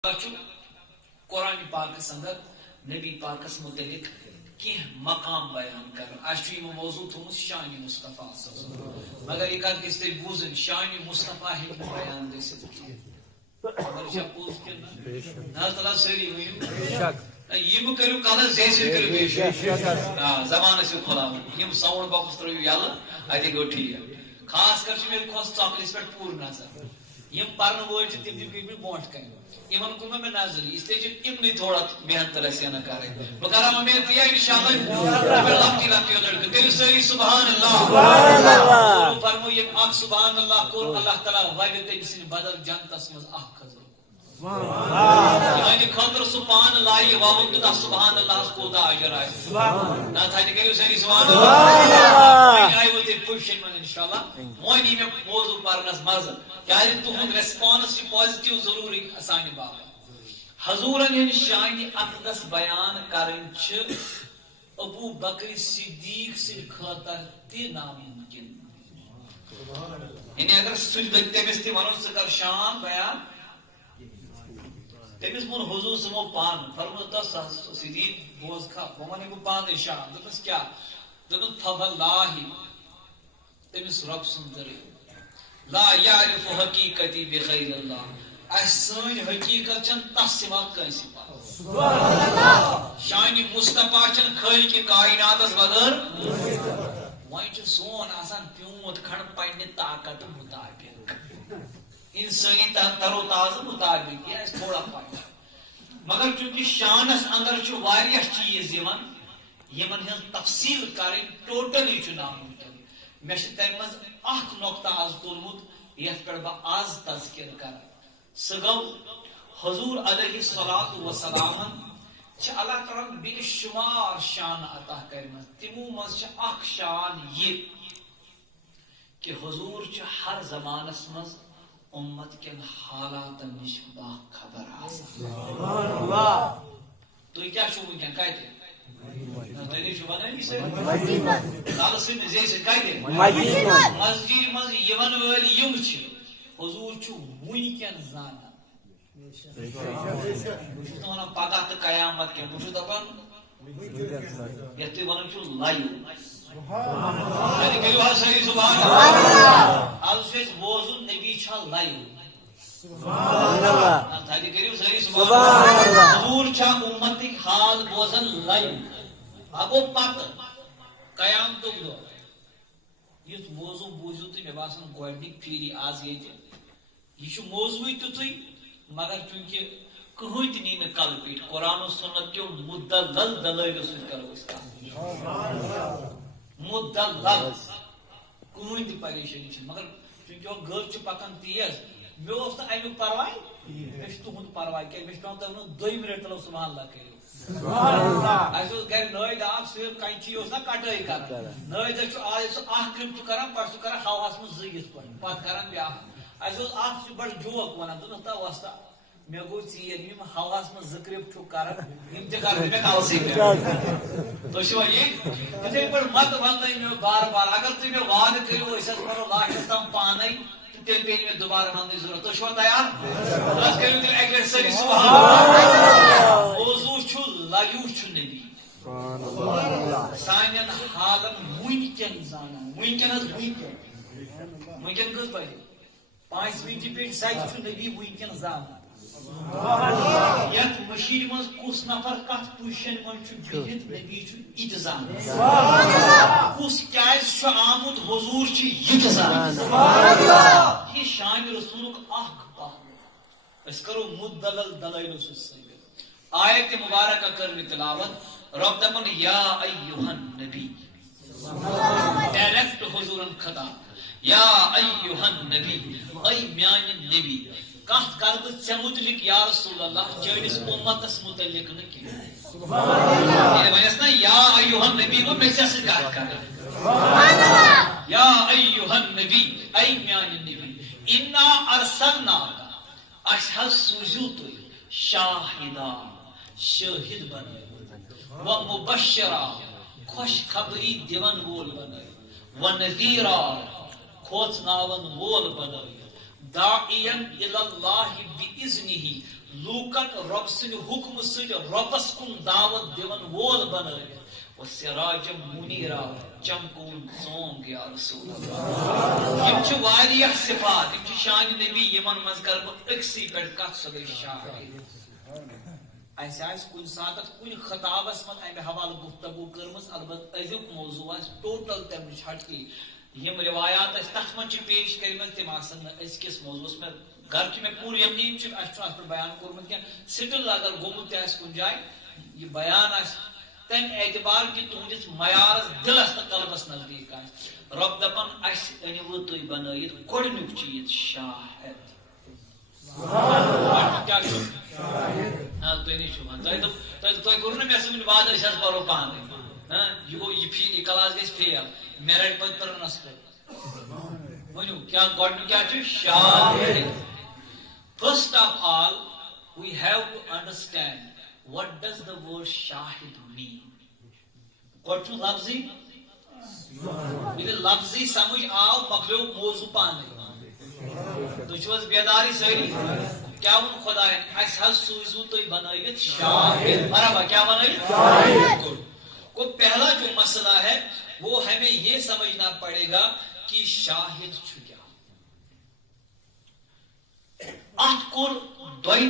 قرآن پاکس اندر نبی پاکس متعلق کی مقام بیان کر اشی موضوع تھومس شان مصطفیٰ مگر یہ کت گھس بوزن شان مصطفیٰ ہیک بیان گھت مگر پوز اللہ تعالیٰ ساری یم کرو کل جیسے کرو زبان سے کھلاو یم ساؤنڈ باکس ترو یل اتہ گو ٹھیک خاص کر مے کھوس چاکلیس پہ پور نظر یم پرن وول تم تم گئی برونٹ کن یمن کن میں نظر اس لیے امن تھوڑا محنت رسے نا کریں بہ کرا محنت یہ انشاءاللہ لمٹی لمٹی کریو ساری سبحان اللہ فرمو یم اخ سبحان اللہ کور اللہ تعالی وگہ تم سن بدل جنتس مز اخ خزر یعنی خاطر سبحان اللہ وون تو سبحان اللہ کوتا اجر ہے نا تھا کریو ساری سبحان اللہ آئی ول ٹیک پوزیشن من انشاءاللہ موئی میں موضوع پرنس مزہ کیا تہد ریسپانس پازیٹو ضروری سانہ باب حضورن ہند شان اقدس بیان کرن ابو بکر صدیق سن خاطر تہ ناممکن یعنی اگر سن تمس تہ ونو ثہ کر شان بیان تمس من حضور سمو پان فرمو دس صدیق بوز کھا ونے کو پان شان دس کیا دس فواللہ تمس رب سن در لا يعرف حقیقتی بغیر اللہ اس سن حقیقت چن تس سوا کنسی پا سبحان اللہ شان مصطفیٰ چن خالق کائنات اس بغیر وائن چ سون آسان پیوت کھڑ پنہ طاقت مطابق انسانی ترو تازہ مطابق یہ تھوڑا پائے مگر چونکہ شانس اندر چھ واریاہ چیز یمن ہن تفصیل کریں ٹوٹلی چھ ناممکن مے چھ تمہ مز اخ نقطہ آز تلمت یت پہ بہ آز تذکر کر سہ گو حضور علیہ الصلوۃ والسلام چھ اللہ تعالیٰ بے شمار شان عطا کرم تمو مز چھ اخ شان یہ کہ حضور چھ ہر زمانس مز امت کن حالات نش باخبر سبحان اللہ تو کیا چھو ونکن کتے تیری چھو بنائی سے اللہ سن جیسے کتے مسجد مز یمن ول یم چھ حضور چھو ونکن زانا تو نا پگہ تو قیامت کے بچو دپان یت ونن چھو لایو سبحان اللہ آز بوزن نبی چھا لائیو سبحان اللہ حضور چھا امتک حال بوزن لائیو ابو پت قیامتک دو یت موضوع بوزو تو مے باسان گوڈنک پھیری آز یہ موضوع تو مگر چونکہ کہین تہ نی کل پیٹ قرآن و سنت کیو مدلل دلائل سۭتۍ کرو أسۍ کتھ مدلل کہین تہ پریشانی چھ مگر چونکہ وہ گھر چھ پکان تیز مے اوس نہ امیک پرواے مے چھ تہند پرواے کہ مے چھ پیوان تمن 2 منٹ تلو سبحان اللہ کریو سبحان اللہ اس گھر نوے داغ سے کینچی اوس نہ کٹائی کران نوے دہ چھ آز سو اخ کرم چھ کران پتہ چھ کران ہواس من زیت پت کران بیا اس اخ چھ بڑ جوک ونان تو نتا واسطہ مے گو ژیر یم ہواس من زکرپ چھ کران یم تہ کر مے کال سی تو شو یہ تے پر مت وننے مے بار بار اگر تم مے وعد کریو اس کرو لاش تم پانے تیل پہ میں دوبارہ وننے ضرورت تو شو تیار بس کریو تیل ایک سری سبحان اللہ موضوع چھ لایو چھ نبی سبحان اللہ سانن حالن ونکن زانا ونکن کس بجے 5 منٹ پہ سچ چھ نبی ونکن زانا یت مشیر مز کس نفر کت پوزیشن من چھ بہت نبی چھ اتزام کس کیاز چھ آمت حضور چھ اتزام یہ شان رسولک اخ پہلو اس کرو مدلل دلائل ثابت آیت مبارکہ کرنے تلاوت رب دپن یا ایھا النبی ڈائریکٹ حضورن خطاب یا ایھا النبی اے میان نبی کت کر بہ ژے متعلق یا رسول اللہ چٲنِس امتس متعلق نہ کینٛہہ سبحان اللہ ونس نا یا ایھا النبی گو مے ژےٚ سۭتۍ کتھ کرٕنۍ سبحان اللہ یا ایھا النبی اے میانہِ نبی انا ارسلناک اَسہِ حظ سوٗزِو تُہۍ شاہدا شٲہد بنٲوِتھ و مبشرا خوش خبری دِوان وول بنٲوِتھ و نذیرا کھوژناون وول بنٲوِتھ داعیا الی اللہ بإذنہ لوکن رب سن حکم سن ربس کن دعوت دیون وول بنائیت وسراج منیرا چمکون سونگ یا رسول اللہ. یم چھ واریاہ صفات یم چھ شان نبی یمن مز کر بہ اکسی پہ کت سو گئی شاہد. ایسے کن سات کن خطابس من امہ حوالہ گفتگو کرمز البتہ ازیک موضوع ٹوٹل تم ہٹ کی یم روایات تک من پیش کرم تم ازکس موضوع میں گرچہ میں پور یقین اس پر بیان کورمت کی سٹل اگر گومت کن جائے یہ بیان تم اعتبار کہ تہندس معیارس دلس تو قلبس نزدیک رب دپان اس انو تھی بنائیت گۄڈنیُک چیز شاہد. کیا تھی کور نا مے سمجھ وعدہ اس پرو پانے یہ کلاس گھس فیل مے رٹ پہ پرنس پہ ونو کیا گۄڈنیُک کیا چھ شاہد. First of all, we have to understand what does the word shahid mean. What you lafzi? یہ لفظی سمجھ آو مکلیو موضوع پانے تو چھوز بیداری ساری کیا ان خدا ہے اس حل سوزو تو بنائیت شاہد. مرحبا کیا بنائیت شاہد. کو پہلا جو مسئلہ ہے وہ ہمیں یہ سمجھنا پڑے گا کہ شاہد چھو کیا. ات کور دوئی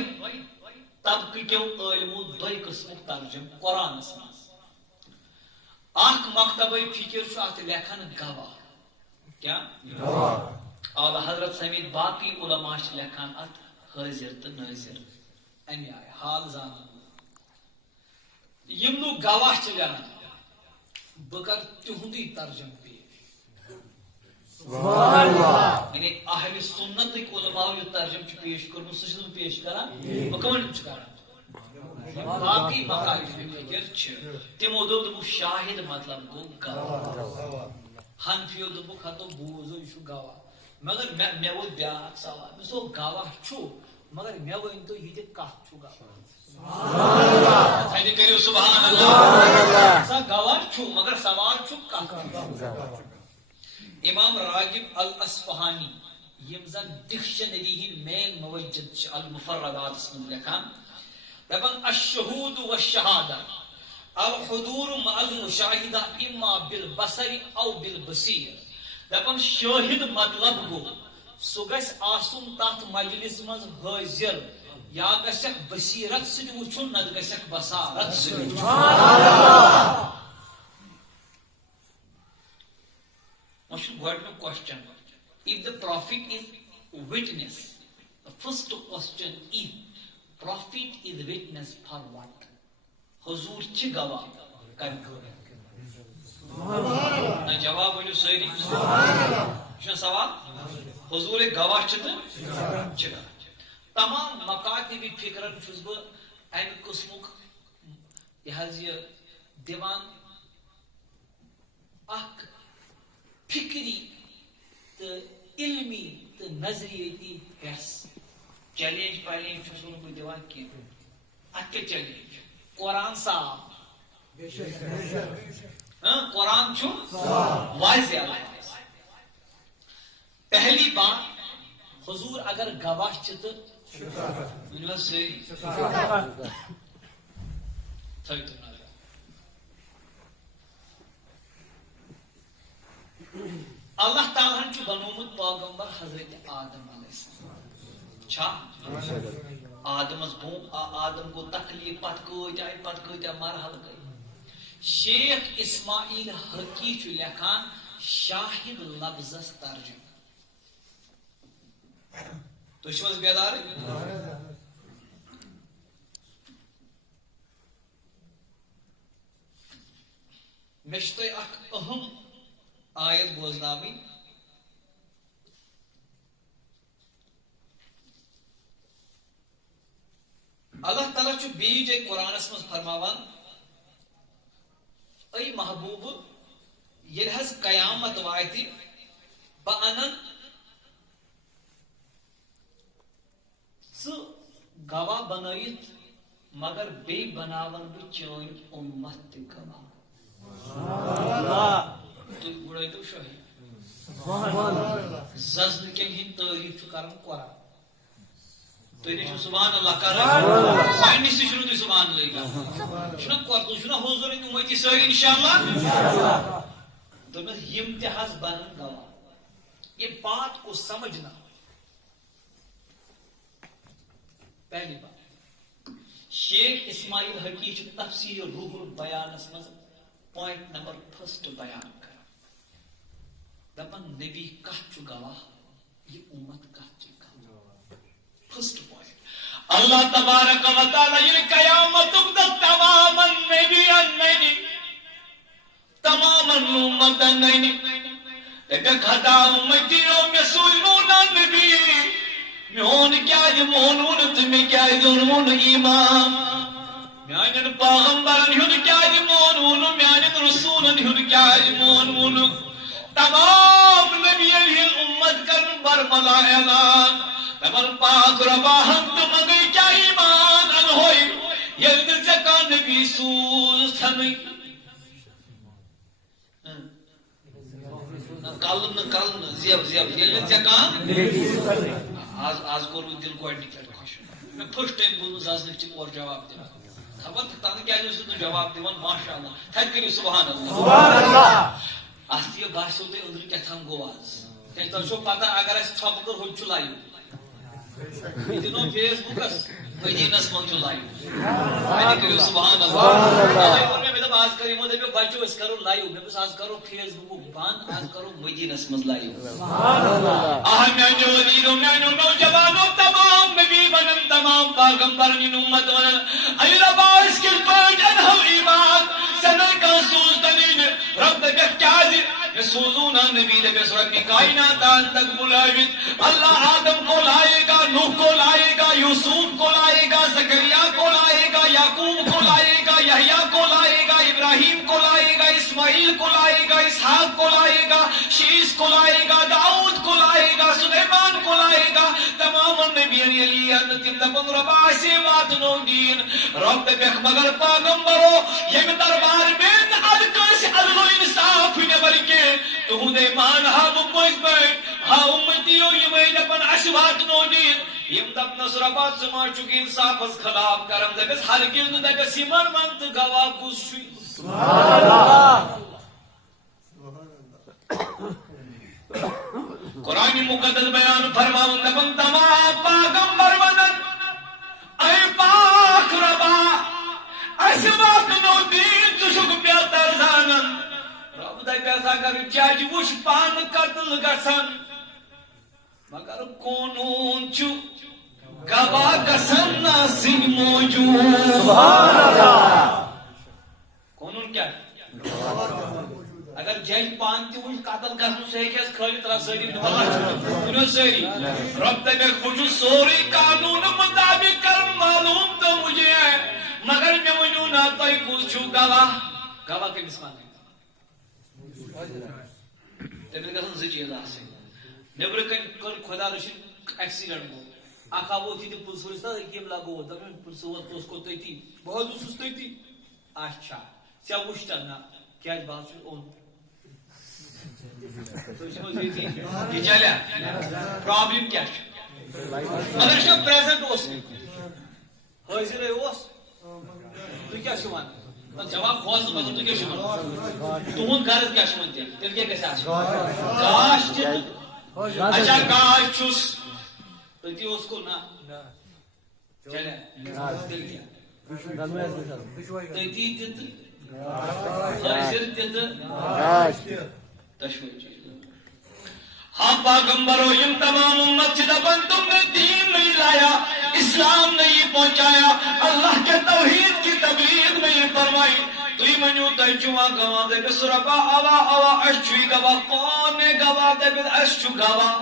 طبقہ علمو دوئی قسم ترجم قرآن مز اخ مکتبہ فکر ات لکھان گواہ کیا اعلی حضرت سمیت باقی علماء لکھان ات حاضر تو ناظر امہ آئے حال زان یم لوگ گواہ ونان بہ کر تہندی ترجم پیش. یعنی اہل سنت علماء یہ ترجم پیش کرم سہ پیش کران بہ کمن کران باقی مقاصد تمو دوپ شاہد مطلب گو گواہ. حنفیو دوپک ہتو بوزو یہ گواہ مگر مے وہ بیاکھ سوال مے سو گواہ چھو مگر مے ون تو یہ کت چھو گواہ. کرو سبحان اللہ. سا گواہ چھو مگر سوال چھو کت. امام راغب الاصفہانی یم زن ڈکشنری ہند مین موجد المفردات من لکھان دپان الشہود والشہادہ الحضور مع المشاہدہ اما بالبصر او بالبصیر. دپان شاہد مطلب گو سہ گژھِ آسن تات مجلس مز حاضر یا گژھکھ بصیرت سۭتۍ وٕچھُن نتہٕ گژھکھ بصارت سۭتۍ وٕچھُن. گۄڈنیُک question if the prophet is witness the first question is prophet is witness for what. حضور چھ گواہ نہ جواب ونیو ساری یہ سوال حضور گواہ چھ تو تمام مکاتب فکرن چھس بہ امہ قسمک یہ دیوان اخ فکری تو علمی تو نظریتی حس. چیلنج پیلنج چھس بہ دِوان کینٛہہ اتھ کیا چیلنج قرآن صاف قرآن چھو واضح. پہلی بات حضور اگر گواہ چھ تو اللہ تعالیٰ ہن بنومت پیغمبر حضرت آدم علیہ السلام چھا آدم کو تخلیق پت کتیا مرحل گئی. شیخ اسماعیل حقی چھ لکھان شاہد لفظس ترجم. تو چھوز بیدار مے چھ تۄہہِ اکھ اہم آیت بوزناوٕنۍ. اللہ تعالیٰ چھُ بیٚیہِ جایہِ قرآنس منٛز فرماوان اے محبوب ییٚلہِ حظ قیامت واتہِ بہٕ انن ژٕ گواہ بنٲیِتھ مگر بیٚیہِ بناون بہٕ چٲنۍ اُمت تہِ گواہ. تُہۍ گُڑٲیتو شٲہی ززنہٕ کٮ۪ن ہٕنٛدۍ تعریٖف چھُ کران قرآن. تو یہ سبحان اللہ کریں سے شروع تھی سبحان اللہ کا شنا کرتو شنا حضور امتی ساری انشاءاللہ تو میں امتحاز بنن گواہ یہ بات کو سمجھنا پہلی بات شیخ اسماعیل حقیق تفسیر روح البیان مز پوائنٹ نمبر فرسٹ بیان کر دپن نبی کت گواہ یہ امت کت گواہ فرسٹ پوائنٹ اللہ تبارک و تعالی یہ قیامت تمام نبی تمام امت نبی لیکن خطا امتیوں میں سوئنون نبی میون کیا مونون تو میں کیا دونون ایمان میانن پیغمبرن ہن کیا مونون میانن رسولن ہن کیا مونون تمام نبی امت کرن برملا اعلان تمن پاک ربا ہم تو مگئی کیا ایمان ان ہوئی یلد چکا نبی سوز تھنی کلن زیب یلد چکا آج کو دل کو خوش میں فرسٹ ٹائم بولوں آج نک اور جواب دیا خبر تک کیا جواب دیوان ماشاء اللہ تھک کریو سبحان اللہ اس یہ باسو تے اندر کیا تھام گو آج کہ تو پتہ اگر اس تھپ کر ہو چلائیو دنوں فیس بکس مدینس من چلائیو میں کریو سبحان اللہ اور میں آج کری مودے بچو اس کرو لائیو میں بس آج کرو فیس بک بند آج کرو مدینس من لائیو سبحان اللہ میں جو میں نوجوانوں تمام نبی بنن تمام پیغمبرن امت بنن اے رب اس کے پاس انہو ایمان سنن کا سلطانین رب کے کاذب سوزونا نبی دے بسرک کائنات تک بلاوت اللہ آدم کو لائے گا نوح کو لائے گا یوسف کو لائے گا زکریا کو لائے گا یعقوب کو لائے گا یحییٰ کو لائے گا ابراہیم کو لائے گا اسماعیل کو لائے گا اسحاق کو لائے گا شیش کو لائے گا داؤد کو لائے گا سلیمان کو لائے گا تمام نبی علی تم دپن ربا سے وات نو دین رب بک مگر پیغمبرو یم دربار میں ادکس اللہ انصاف نے بلکہ تو دے مان ہا بوز میں ہا امتیو یم دپن اسوات نو دین یم دپ نصر باد سما چک انصاف اس خلاف کرم دبس ہر گرد دبس سیمن منت گواہ کس سبحان اللہ قرآن مقدس بیان فرماؤں دپن تمام پیغمبر ونن اے پاک ربا اسوات نو دین تشک بیتر زانن رب دے پیسا کر جاج وش پان قتل گسن مگر قانون چو گواہ گسن ناسی موجود سبحان اللہ قانون کیا اگر جج پان تی وش قتل گسن سے ہے کہ خالی طرح سری بنا سری رب دے کچھ سوری قانون مطابق کرن معلوم تو مجھے ہے مگر میں ونیو نہ تو کچھ گواہ گواہ کے مسمان تمہیں گژھن زٕ چیٖز آسٕنۍ نیٚبرٕ کَنۍ کٔر خۄدا رٔچھِنۍ ایکسیڈنٹ گوٚو اکھ آو ووت ییٚتہِ پُلسہٕ وٲلِس تہٕ أکۍ لگووُت دَپان پُلسہٕ وول ژٕ اوسکھ تٔتی بہٕ حظ اوسُس تٔتی اچھا ژےٚ وُچھتھا نہ کیٛازِ بہٕ حظ چھُس اوٚن تُہۍ چھِو حظ ییٚتی یہِ چلیا پرٛابلِم کیٛاہ چھِ مگر چھُ پرٛیزنٹ اوس حٲضِرے اوس تُہۍ کیٛاہ چھِو وَنان جواب کھوز مگر تُہۍ کیٛاہ چھِو وَنان تُہُنٛد غرض کیٛاہ چھُ وۄنۍ تیٚلہِ کیٛاہ گژھِ آسُن گاش تہِ اچھا گاش چھُس تٔتی اوسکو نہ چلیا تیٚلہِ کیٛاہ تٔتی تہِ تہٕ حٲضِر تہِ تہٕ دۄشوٕے چیٖز ہاں پیغمبرو یم تمام امت چھ دپن تم نے دین نہیں لایا اسلام نہیں پہنچایا اللہ کے توحید کی تبلیغ نہیں فرمائی تُہۍ ؤنِو تۄہہِ چھُوا گواہ دٔپِس رۄبا اوا اوا اَسہِ چھُے گواہ کون ہے گواہ دٔپِتھ اَسہِ چھُ گواہ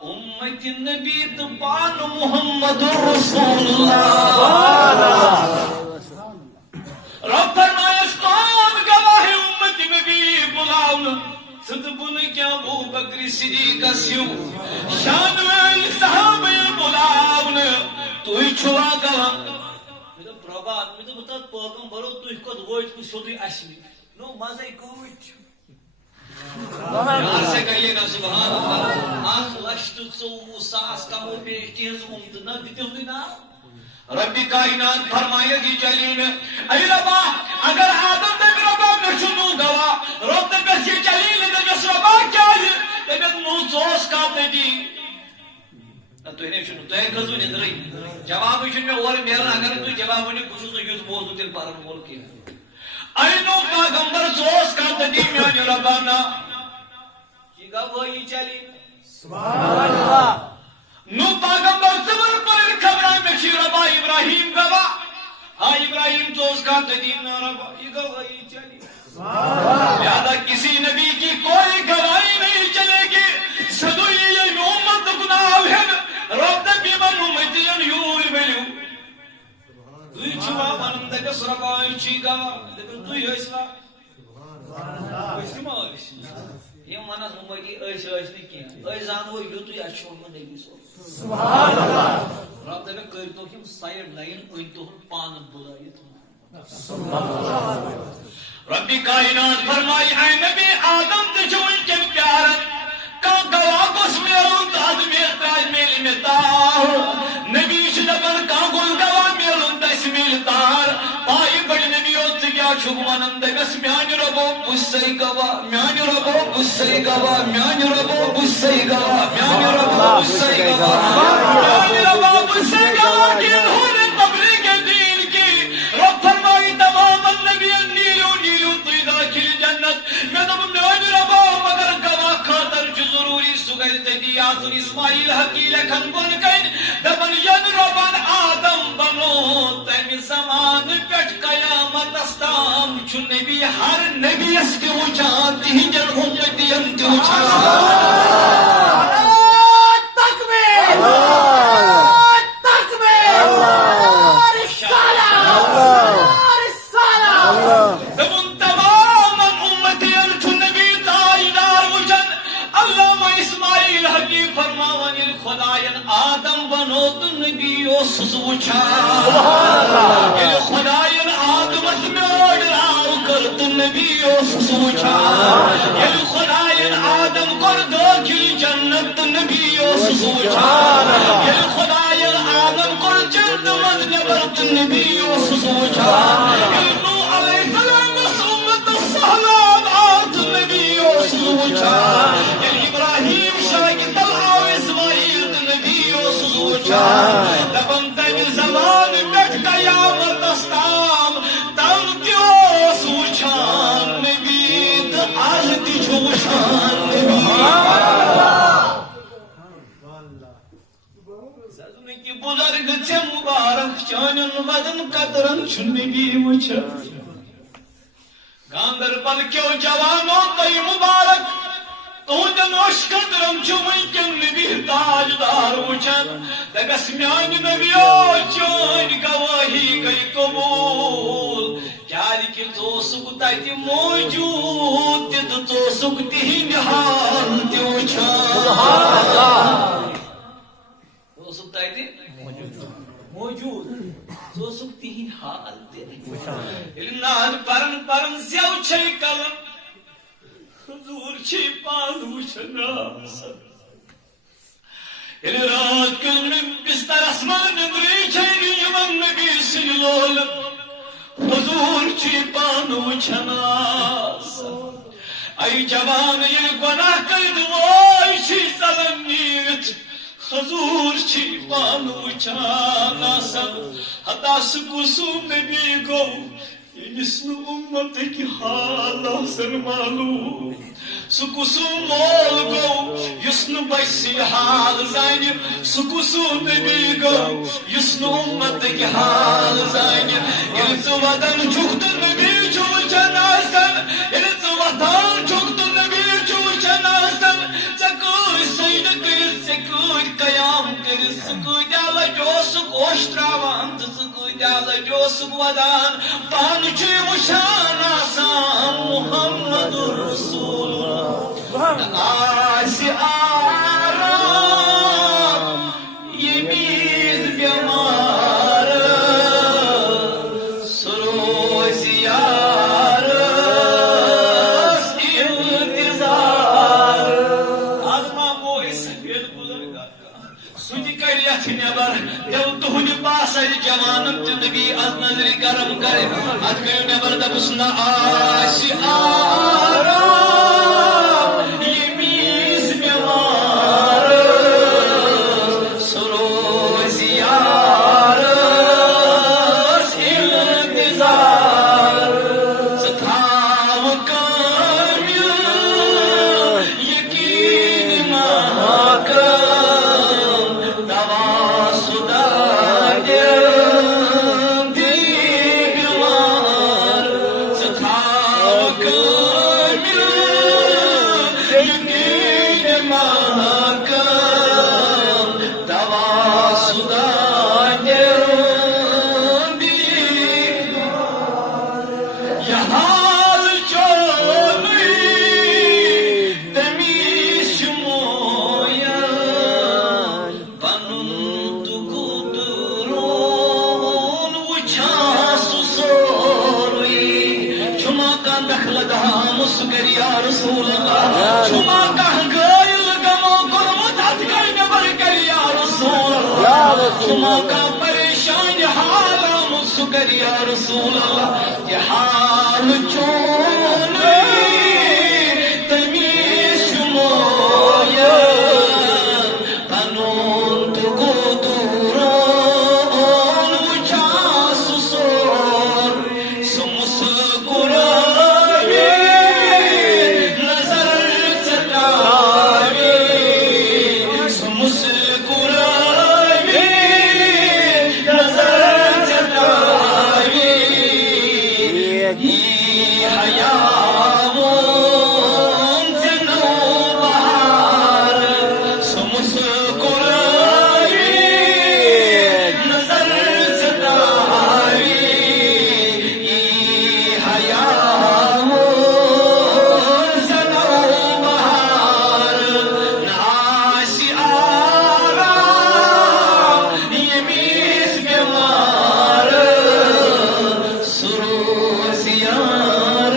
اُمتِ نبی تہٕ پانہٕ محمد رسول اللہ رب فرمایس کون گواہ ہے اُمتِ نبی بلاونہٕ صدقن کیا ابو بکر صدیق سیو شان ویل صحابہ بلاون توی چھوا گواہ میں پربات میں تو بتا پیغمبرو توی کد ووت کو سودی اسمی نو مزے کوچ پیار سے کہیے نا سبحان اللہ. 1,24,000 کمو پیش تہذ امت نہ دل نا رب کائنات فرمائے گی جلیل اے ربا اگر آدم دب ربا میں چنو گوا رب دب یہ جلیل دب ربا کیا ہے دب نو زوس کا دی تو نے چنو تو ہے کزو نے درئی جواب چن میں اور میرا اگر تو جواب نے کچھ تو یوز بول دل پر بول کے اے نو پیغمبر زوس کا دی میان ربانا یہ گا وہی جلیل سبحان اللہ. نو پیغمبر زمر پر خبر میں چھ ربا ابراہیم گوا ہاں ابراہیم تو اس کا قدیم نہ ربا یہ گواہی چلی لہذا کسی نبی کی کوئی گواہی نہیں چلے گی سدو یہ امت گناہ ہے رب بیمن امتین یور ویلو دوی چھوا منم دگس ربا چھ گوا دوی اسوا اسما یہ منس امتی ایس نہیں کی زانو یوتو اچھو نبی سبحان اللہ. رب دے کر تو کہ سائیڈ لائن ان تو پان بلائیت رب کائنات فرمائی اے نبی آدم تے جو ان کے پیار کا گوا گس میرون داد میں تاج میل میں تار نبی شدبن کا گل گوا میرون دس میل تار پائی بڑی نبی ہوت کیا چھگوانند گس میان ربو بسائی گوا میان ربو بسائی گوا میان ربو بسائی گوا میان ربو بسائی گوا میان ربو بسائی گوا کہ انہوں نے تبلیغ دین کی رب فرمائی تمام النبی نیلو نیلو تی داخل جنت میں تم میان ربو مگر گوا خاطر جو ضروری سگل تدی آتر اسماعیل حقیل کھن بن کن دبن ین ربن آدم بنو تیم زمان پیٹ قیامت استام چو نبی ہر نبی اس کے اچھان تیجن امتی انتی اچھان آدم بنو تو نبی سوچا خداین آدمت میں ڈراو کر تو نبی سوچا خداین آدم کر داخل جنت نبی سوچا خداین آدم کر جنت مدنبر تو نبی سوچا نو علیہ السلام امت السلام آت نبی سوچا ابراہیم شاید اللہ اسماعیل نبی سوچا دبن تم زمان پیٹ قیامت استام تم کیوں سوچان نبی عہد چوشان نبی سزن کی بزرگ سے مبارک چانن مدن قدرن چھ نبی وچھا گاندربل کیوں جوانوں تی مبارک تہد نوش قدرم چھ ونکن نبی تاجدار وچھن دگس میان نبیو چون گواہی گئی قبول کیازکہ تو سک تتہ موجود تو سک تہند حال تہ وچھان تو سک تتہ موجود تو سک تہند حال تہ وچھان نان پرن پرن زیو چھ کلم حضور چھ پان وچھنا رات کن بستر اسمان نبری چھ یمن نبی سنلول حضور چھ پان وچھنا ای جوان یہ گناہ کرد وای چھ ظلم نیت حضور چھ پان وچھنا حتا سکوسوم نبی گو جسم امت کی حال سر معلوم سکوسوم مول گو یسن بسی حال زین سکوسوم نبی گو یسن امت کی حال زین یلز ودن چکت نبی چو چناسن یلز ودن چکت نبی چو چناسن چکوی سید کرد سکوی قیام کرد سکوی دل جو سکوش تراوان سکوی دل جو سکودان پان چی وشان آسان محمد رسول آسی آرام یہ بیز بیمار سروز یار انتظار جنت نبی از نظر کرم کرے ات گئے نبر دبس نہ آشیارا یہ میز بیمار سروز یار انتظار ستھاو کامیل یقین محکم دوا سدا دی بیمار ستھاو کامیل یقین محکم دوا سدا دی یہ حال چونی تمیز شموین پنن تو قدرون وچھاس سوری شما کا دخل دہام سکر یا رسول اللہ شما کا گائل گمو کرمت ہتھ کر نبر کر یا رسول اللہ شما کا پریشان حالام سکر یا رسول اللہ یہ حال چونی تمیز شموین پنون تو قدرون وچھاس سور سمسکرائی نظر چٹائی سمسکرائی نظر چٹائی یہ حیامون جنو بہار سمسکرائی نظر چٹائی یہ حیامون جنو بہار ناشی آرام یہ میز بیمار سروز یار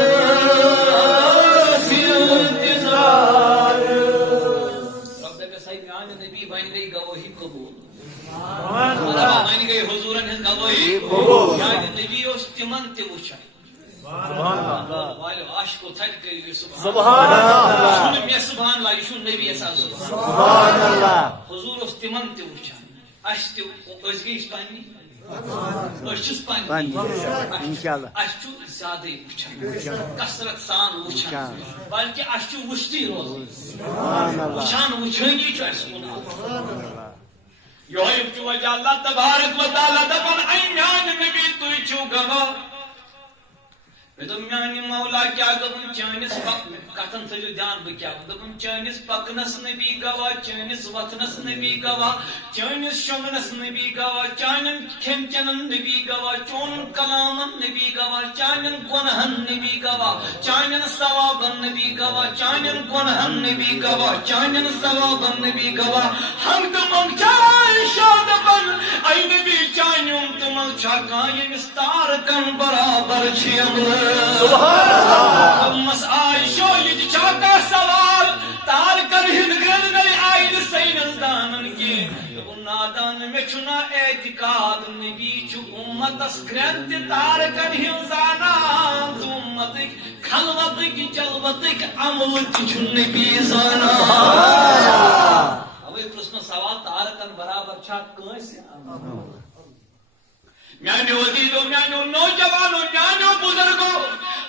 انتظار رب کے صحیح میان نبی بن گئی گواہی قبول بن گئی حضورن ہن گواہی میان نبی اس تمن تہ وچھان والو عاشق تھک گئی سبحان اللہ سن میں سبحان اللہ یہ نبی اسا سبحان اللہ حضور اس تمن تہ وچھان اش تہ اس گئی پانی اس پانی انشاءاللہ اس چھ زیادہ وچھان کثرت سان وچھان بلکہ اس چھ وشتی روز سبحان اللہ وچھان وچھنگی چھ اس یہ وجہ اللہ تبارک و تعالی دپن اے میان نبی تُہۍ چھِو گواہ دم میانی مولا کیا دپن چانس کتن تھو دھیان بہ کیا دپن چانس پکنس نبی گواہ چانس وتھنس نبی گواہ چانس شونگنس نبی گواہ چانن کھین چنن نبی گواہ چون کلامن نبی گواہ چانن گنہن نبی گواہ چانن ثوابن نبی گواہ چانن گنہن نبی گواہ چانن ثوابن نبی گواہ ہم تمن چائے شادپن اے نبی چانم تمن چھکا یمس تارکن برابر چھیم سبحان اللہ مس عائشہ یہ چاکا سوال تار کر ہن گل گئی آئین سینل دانن کی نادان میں چھنا اعتقاد نبی چھ امت اس گرنت تار کر ہن زانان امت خلوت کی جلوت کی عمل چھ نبی زانان اوے پرشن سوال تار کر برابر چھا کس میانو عزیزو میانو نوجوانو میانو بزرگو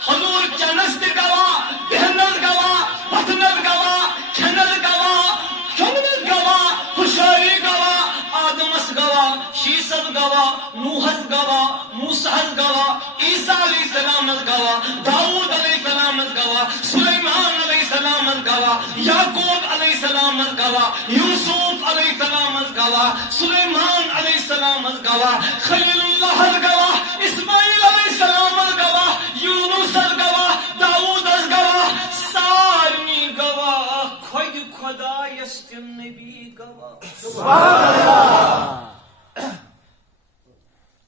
حضور چنس تہ گواہ بہنس گواہ وتھنس گواہ کھنس گواہ شونگنس گواہ ہوشیاری گواہ آدمس گواہ شیسس گواہ نوحس گواہ موسیٰ گواہ عیسیٰ علیہ السلام گواہ داؤد علیہ السلام گواہ سلیمان علیہ السلام گواہ یعقوب علیہ السلام گواہ یوسف علیہ السلام گواہ سلیمان علیہ السلام گواہ خلیل اللہ گواہ اسماعیل علیہ السلام گواہ یونس گواہ داؤد گواہ سارنی گواہ خود خدا یست نبی گواہ سبحان اللہ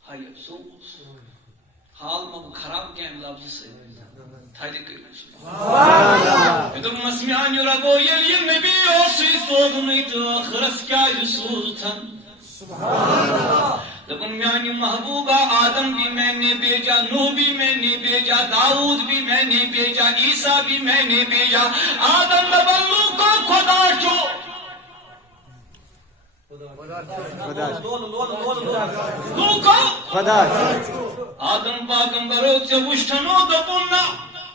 ہائے افسوس حال میں خراب کیا لفظ سے تھالی کری سبحان اللہ ادھر مسمیان رگو یلی نبی اوسی سوگنی تو آخرس کیا یسوس تھن سبحان اللہ دپن میانی محبوبہ آدم بھی میں نے بھیجا، نوح بھی میں نے بھیجا، داؤد بھی میں نے بھیجا، عیسیٰ بھی میں نے بھیجا. آدم دپن لو کو خدا چھو آدم پاغمبرو ژے وٕچھنو دوٚپُن نہ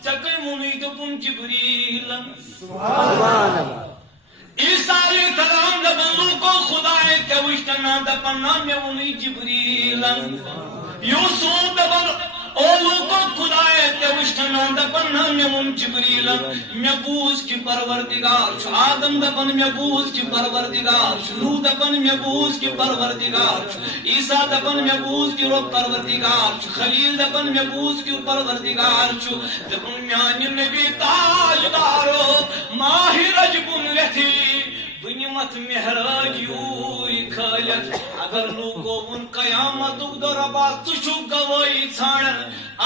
ژےٚ کٔمۍ ووٚنُے دوٚپُن جبریٖلن. عیسیٰ علیہ السلام دپن لوٗکو خداے ژےٚ وٕچھنا دپن نہ مےٚ ووٚنُے جبریٖلن. یوٗسف دپن او لوٗکو خداے ژےٚ وٕچھنا دپن نہ مےٚ ووٚن جبریٖلن. مےٚ بوٗز کہِ پروردگار چھُ. آدم دپن مےٚ بوٗز کہِ پروردگار چھُ. نوح دپن مےٚ بوٗز کہِ پروردگار چھُ. عیسیٰ دپن مےٚ بوٗز کہِ پروردگار چھُ. خلیل دپن مےٚ بوٗز کہِ پروردگار چھُ. دپن میانہِ نبی تاجدارو ماہِ رجبُن رٮ۪تھی بہٕ نِمتھ مہراج یوٗرۍ کھٲلِتھ. اگر لوٗکو ووٚن قیامتُک دۄہ رۄبا ژٕ چھُکھ گوٲہی ژھانڈان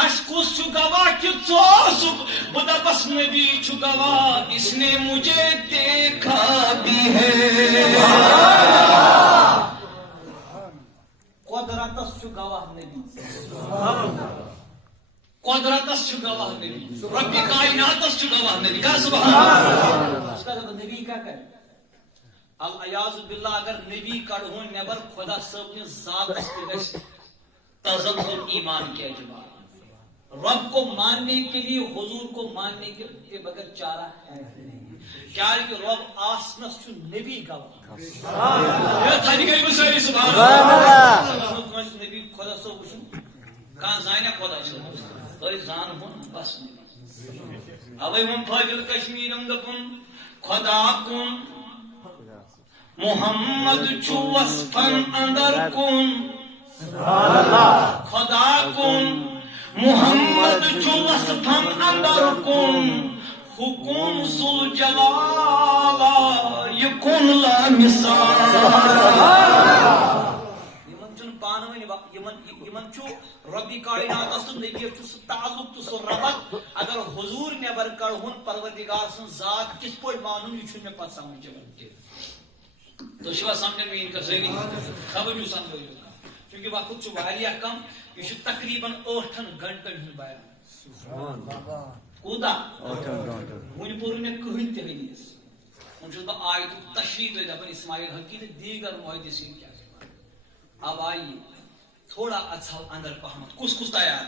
اَسہِ کُس چھُ گواہ کہِ ژٕ اوسُکھ. بہٕ دپس نبی چھُ گواہ اس نے مجھے دیکھا بھی ہے. قدرتس چھُ گواہ نبی، قدرتس چھُ گواہ نبی، رب کائناتس چھُ گواہ نبی. کیا سبحان اللہ. نبی کیا کرے العیاذ باللہ. اگر نبی کڑہون نیبر خدا صاحب نے ذاتس پہ گژھِ تزلزل ایمان کے اعتبار. رب کو ماننے کے لیے حضور کو ماننے کے بغیر چارہ ہے نہیں. کیا کہ رب آسنس چھُ نبی گواہ. سبحان اللہ. نبی خدا صاحب وٕچھُن کانٛہہ زانیا خدا صاحب أسۍ زانہون بس نبی. اوے ووٚن فاضل کشمیٖرن دوٚپُن خدا کُن محمد چھُ وصفن اندر کُن. خدا کُن محمد چھُ وصفن اندر کُن. حکم سُل جلالا یہِ کُن لا مثال. یِمن چھُنہٕ پانہٕ ؤنۍ یِمن چھُ ربی کائناتس تہٕ نبی چھُ سُہ تعلق تہٕ سُہ ربط. اگر حضور نیبر کڑہون پروردگار سٕنٛز ذات کِتھ پٲٹھۍ مانُن یہِ چھُنہٕ مےٚ پتہٕ سمجھ یِوان کینٛہہ. تو چھُوا سمجھن میٲنۍ کتھ سٲری خبر چھُو سمجھٲیِو چوٗنکہِ وقت چھُ واریاہ کم. یہِ چھُ تقریٖباً 8 گنٹن ہُنٛد بیان. کوٗتاہ وُنہِ پوٚر مےٚ کٕہٕنۍ تہِ حدیٖث. وۄنۍ چھُس بہٕ آیتُک تشریح تۄہہِ دپان اسماعیل حقی تہٕ دیٖگر محدثیٖن کیٛاہ چھِ وَنان. اب آیہِ تھوڑا اژہو اندر پہمت. کُس کُس تیار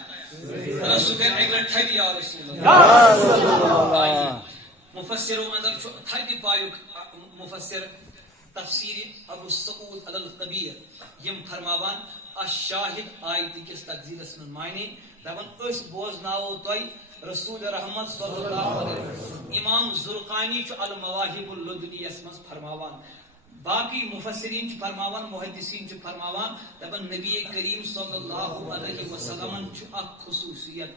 سُہ کرِ اکہِ لٹہِ تھدِ یا رسول اللہ. مفسرو اندر چھُ تھدِ پایُک مفسر تفسیر ابو سعود الکبیر یم فرماوان الشاہد آیت کس تقدیرس من معنی دپان اس بوزناو تۄہہِ رسول رحمت صلی اللہ علیہ وسلم. امام زرقانی چھُ المواہب اللدنیس منٛز فرماوان. باقی مفسرین چھِ فرماوان محدثین چھِ فرماوان دپان نبی کریم صلی اللہ علیہ وسلم چھُ اکھ خصوصیت.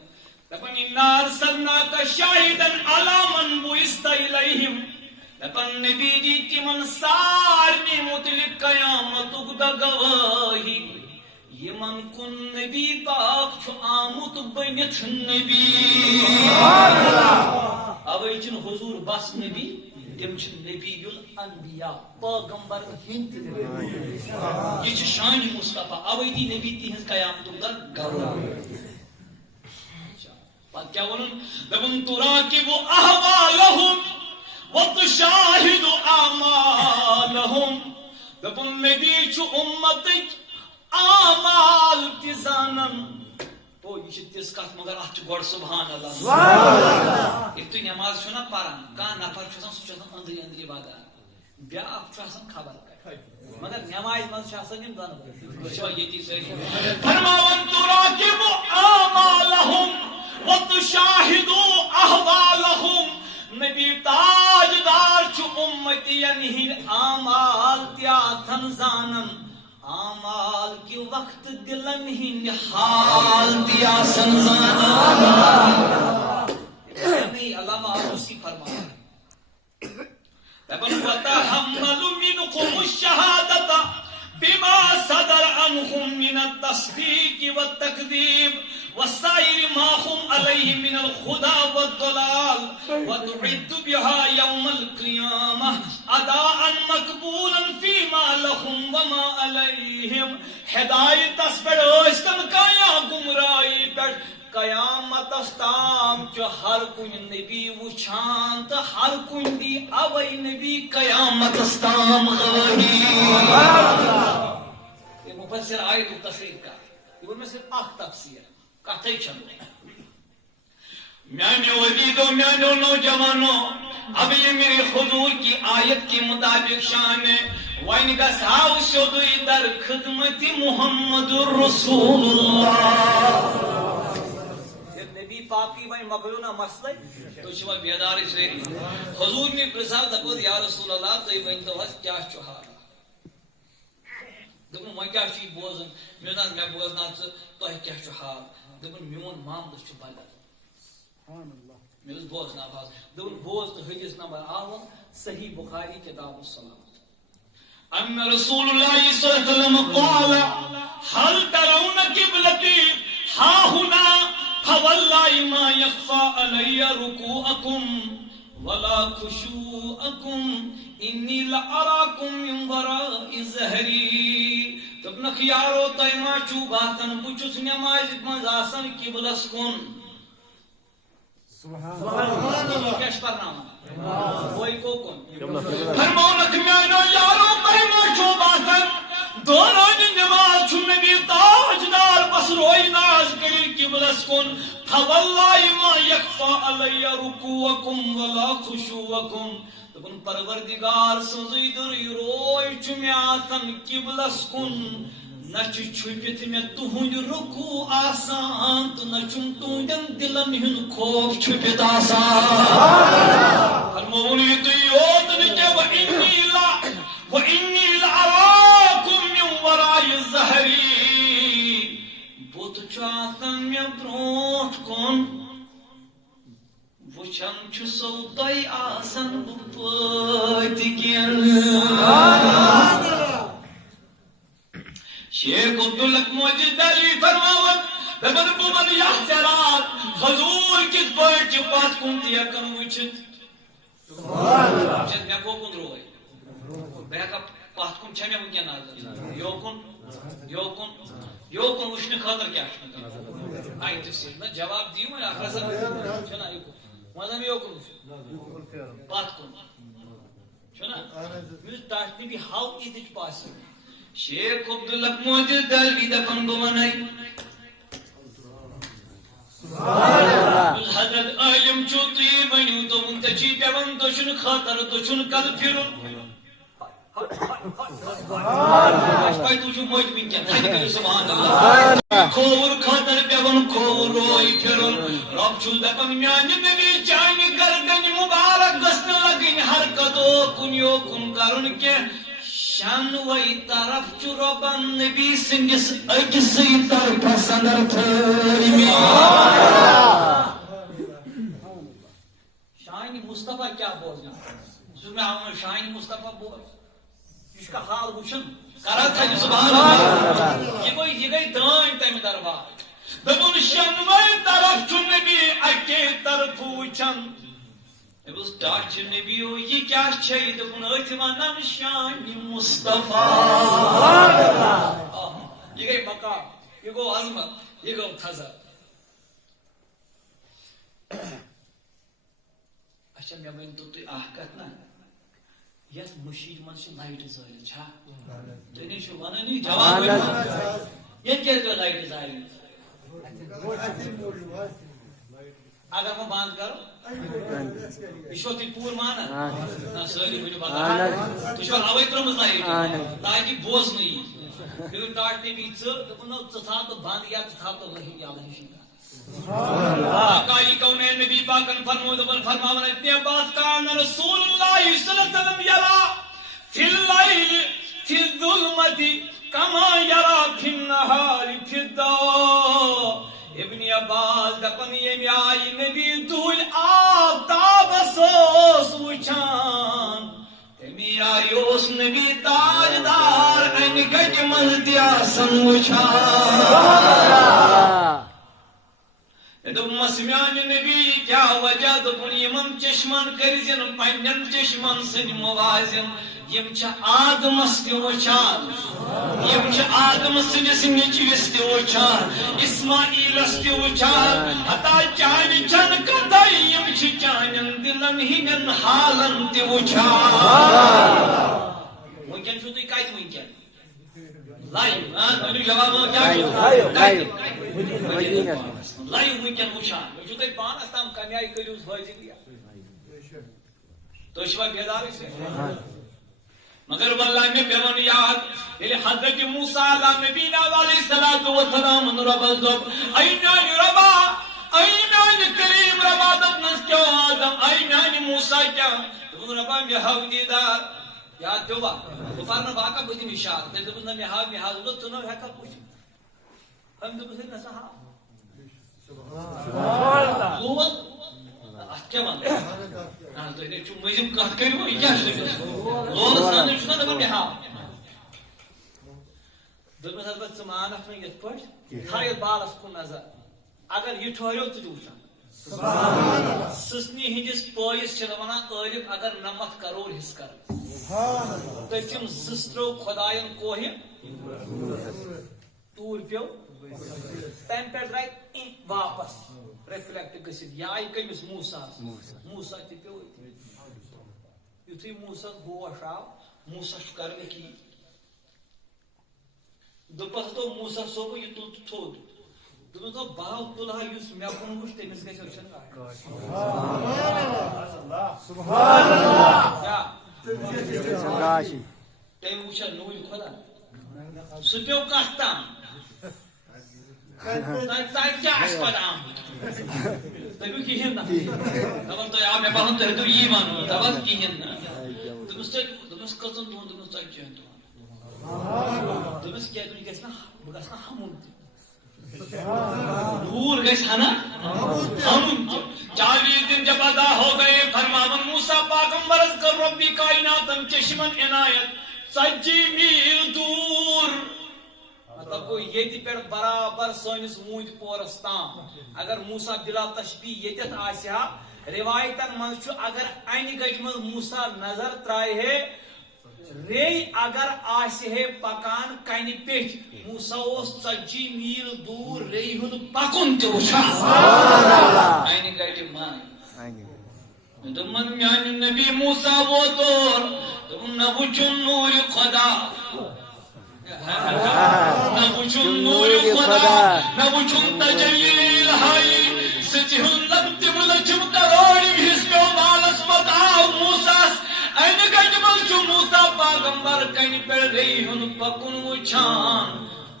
دپان انا ارسلناک شاہدا علی من بعثت الیہم. دپان نبی جی تمن سارنٕے متعلق قیامتُک دۄہ گوٲہی. یمن کُن نبی پاک چھُ آمُت بٔنِتھ نبی. اوے چھِنہٕ حضور بس نبی تِم چھِ نبی الانبیاء پیغمبر ہٕنٛدۍ تہِ. یہِ چھِ شانہِ مصطفیٰ. اوے دی نبی تِہنٛز قیامتُک دۄہ گوٲہی. پتہٕ کیٛاہ ووٚنُن دپُن تُراقِبُ احوالہم وتشاہد اعمالہم. دپُن نبی چھُ اُمتٕکۍ اعمال تہِ زانان. او یہ تِژھ کتھ مگر اتھ چھُ گۄڈٕ سبحان اللہ. ییٚلہِ تُہۍ نٮ۪ماز چھِو نا پران کانٛہہ نفر چھُ آسان سُہ چھُ آسان أنٛدری أنٛدری وغان بیٛاکھ چھُ آسان خبر کتہِ مگر نٮ۪مازِ منٛز چھِ آسان یِم دۄنوَے. وٕچھوا ییٚتی سٲری فرماوان تُراقِبُ اعمالہم وتشاہد احوالہم. نبی تاجدار چھُ اُمتین ہٕنٛدۍ اعمال تہِ آسان زانان. اعمال کہِ وقت دلن ہٕنٛدۍ حال تہِ آسان زانان. علامہ آلوسی فرماوان دپان وتحمل منكم الشهادة بما صدر عنهم من التصديق والتكذيب والسائر ما هم عليه من الخدع والضلال وتعد بها يوم القيامة أداء مقبولا فيما لهم وما عليهم ہدایت اس پر اشتن کایا گمرائی پر قیامت استام چو ہر کن نبی وچھان تو ہر کن دی اوئی نبی قیامت استام غوہی یہ مفسر آیت تفسیر کا یہ میں صرف اخ تفسیر کہتے چلو میانو وزیدو میانو نوجوانوں اب یہ میرے حضور کی آیت کے مطابق شان ہے وَإِنْ گَسَاو شُدُوِ در خدمت محمد رسول اللہ نبی پاکی وَإِنْ مقلونہ مسئلہ تو شما بیدار شریری حضور میں پرسال تکوز یا رسول اللہ تو یہ وَإِنْ تو حس کیا چوہارا دکھن میں کیا چیز بوزن میدان میں بوزنا تو ہے کیا چوہار دکھن میون مام دس چو بلد میرے بوزنا باز دکھن بوز تو حدیث نمبر آون صحیح بخاری کتاب السلام أن رسول الله صلى الله عليه وسلم قال هل ترون قبلتي ها هنا فوالله ما يخفى علي ركوعكم ولا خشوعكم إني لأراكم من وراء ظهري تبن خيارو تيما چوباتن بچس نماز مزاسن قبلس کن سبحان اللہ کیش پرنامہ کوئی کو کن فرمونک میانو یارو پریما چوباتن دونوں نماز چھو نبی تاجدار بس روئی ناز کری قبلس کن فواللہ ما یکفا علی رکوعکم ولا خشوعکم تکن پروردگار سنزی دری روئی چھو میاتن قبلس کن نچ چھپت میں تہند رکوع آسان تو نچم تہندن دلن ہن خوف چھپت آسان فرمونی تو یوت نچے وَإِنِّي لَأَرَاكُمْ مِنْ وَرَاءِ ظَهْرِي بُت چاہتن میں برونٹ کن وچھن چھ سو تئی آسن پت کن شیخ عبداللہ موجود دلی فرماوت دبن بمن یحترات حضور کس پاٹ چھ پات کن دیا کن وچھت میں کو کن روئی بہکا پات کن چھے میں مکیا نازل یو کن وشن خاطر کیا شنو آئی تفسیر نا جواب دیو میں آخر سر چھنا یو کن مازم یو کن وشن پات کن چھنا میز تاشنی بھی how is it possible شیخ عبداللہ موجود دلوی دفن بمنائی حضرت عالم چوتی بنیو تو منتچی پیون تو شن خاطر تو شن کل پھرن اشپائی تو شن موجود من کیا تھا سبحان اللہ کھور خاطر پیون کھور روئی پھرن رب چھو دفن میانی نبی چانی گردن مبارک گسن لگن حرکتو کنیو کن کرن کے شان وی طرف چربن نبی سنگس اگسی طرف سندر تھرمی شاہین مصطفیٰ کیا بولنا سنمیں ہم شاہین مصطفیٰ بول اس کا حال وچھن کرا تھا سبحان اللہ یہ گئی دائم تیم دربار دبن شان وی طرف چر نبی اگے طرف وچھن اس ڈاچ نبیو یہ کیا چھئی دکن اتمنام شان مصطفیٰ یہ گئی مقام یہ گو عظمت یہ گو تھزر اچھا میں بین تو آحکت نا یس مشید من سے لائٹ زائل چھا تو انہیں شو وانا نہیں جواب یہ کیا جو لائٹ زائل اگر میں باندھ کرو اشوتی پور مانا نا ساری مجھے بتا تو شو آوائی ترمز لائی تاکہ بوز نہیں پھر کاٹنے بھی تو تھا تو باندھ گیا تھا تو وہی یا نہیں شیدہ آقائی کونین نبی پاکن فرمود بل فرماون اتنی بات کان رسول اللہ صلی اللہ علیہ وسلم یرا فی اللیل فی الظلمت کما یرا فی النہار فی الدار ابن عباس دپن یمی آئی نبی دول آفتاب سوس وچان تمی آئیوس نبی تاجدار ان گج ملتی آسن وچان کیا وجہ دپن یمن چشمن کٔرزن پننن چشمن سۭتۍ موازن یم چھ آدمس تہِ وٕچھان یم چھ آدم سٕنٛدِس نیٚچوِس تہِ وٕچھان اسماعیلس تہِ وٕچھان ہتا چانہِ چن کتھے یم چھ چانٮ۪ن دلن ہٕنٛدٮ۪ن حالن تہِ وٕچھان وٕنکٮ۪ن چھُو تُہۍ کتہِ وٕنکٮ۪ن لایو جواب لایو وٕنکٮ۪ن وٕچھان وۄنۍ چھُو تُہۍ پانس تام کمہِ آیہِ کٔرِو حٲضِر تُہۍ چھِوا بیدارٕے مگر واللہ میں پیون یاد ییٚلہِ حضرت موسیٰ علیٰ نبینا علیہ الصلوۃ والسلام ربس دوٚپ اے میانہِ رۄبا اے میانہِ کریٖم رۄبا دوٚپنس کیٛاہ آدم اے میانہِ موسیٰ کیٛاہ دوٚپُن رۄبا مےٚ ہاو دیٖدار یاد پیوٚوا بہٕ پرٕ نہٕ واقع بہٕ دِمہٕ اِشارٕ تیٚلہِ دوٚپُس نہ مےٚ ہاو دوٚپُس ژٕ نہٕ ہٮ۪ککھ وٕچھِتھ أمۍ دوٚپُس ہے نہ سا ہاو لول اتھ کیٛاہ ونو تُہۍ نے چھُو مٔنٛزِم کتھ کٔرِو یہِ کیٛاہ چھُ لولہٕ ژھانٛڈنٕے چھُنا دپان مےٚ ہاو دوٚپمس حضرت ژٕ مانکھ نہٕ یِتھ پٲٹھۍ تھاو یتھ بالس کُن نظر اگر یہِ ٹھہریو ژٕ تہِ وٕچھان سٕژنہِ ہٕنٛدِس پٲیِس چھِ ونان ٲلِف اگر نمتھ کروڑ حصہٕ کرٕ تٔژِم زٕ ترٛٲو خۄداین کوہہِ توٗرۍ پیوٚو تمہِ پٮ۪ٹھ درٛاے واپس رِفلیکٹ گٔژھِتھ یہِ آیہِ کٔمِس موساہس موسا تہِ پیوٚو یُتھُے موساہس ہوش آو موسا چھُ کران یقیٖن دوٚپس دوٚپ موسا صٲبُ یہِ تُل تہٕ تھوٚد دوٚپُن دوٚپ باو تُل ہا یُس مےٚ کُن وٕچھ تٔمِس گژھِ وٕچھن تٔمۍ وٕچھا نوٗرِ خۄدا سُہ پیوٚو کتھ تام تتہِ کیٛاہ آسہِ پتہٕ آمُت دٔپِو کِہیٖنۍ نہٕ دپان تۄہہِ آو مےٚ باسان تُہۍ ہیٚکِو یی ونُن دپان کِہیٖنۍ نہٕ دوٚپمس دوٚپمس کٔژن دۄہن دوٚپمس 40 دۄہن دوٚپمس کیٛازِ وۄنۍ گژھِ نا بہٕ گژھٕ نا ہمُن تہِ دور گژھِ ہنا ہمُن تہِ 40 دن جب ادا ہو گئے فرماون موسیٰ پیغمبرس کٔر رۄبِ کائناتن چشمن عنایت 40 میٖل دوٗر مطلب گوٚو ییٚتہِ پٮ۪ٹھ برابر سٲنِس ووٗنٛدۍ پورس تام اگر موسیٰ بلا تشبیہ ییٚتٮ۪تھ آسہِ ہا روایتن منٛز چھُ اگر انہِ گٹہِ منٛز موسیٰ نظر ترٛایہِ ہے ریٚیہِ اگر آسہِ ہے پکان کنہِ پیٚٹھۍ موسیٰ اوس 40 میٖل دوٗر ریٚیہِ ہُنٛد پکُن تہِ وٕچھان انہِ گٹہِ منٛز دوٚپمن میانہِ نبی موسیٰ ووت اور دوٚپُن نہ وٕچھُن نوٗرِ خۄدا نہ وٕچھُن نوٗرِ خۄدا نہ وٕچھُن تجلیل ہایی سٕژِ ہُنٛد لبتہِ لٔچھِم کروڑ حصہٕ پیوٚو بالس پتہٕ آو موساہس انہِ گٹہِ منٛز چھُ موسیٰ پیغمبر کنہِ پٮ۪ٹھ ریٚیہِ ہُنٛد پکُن وٕچھان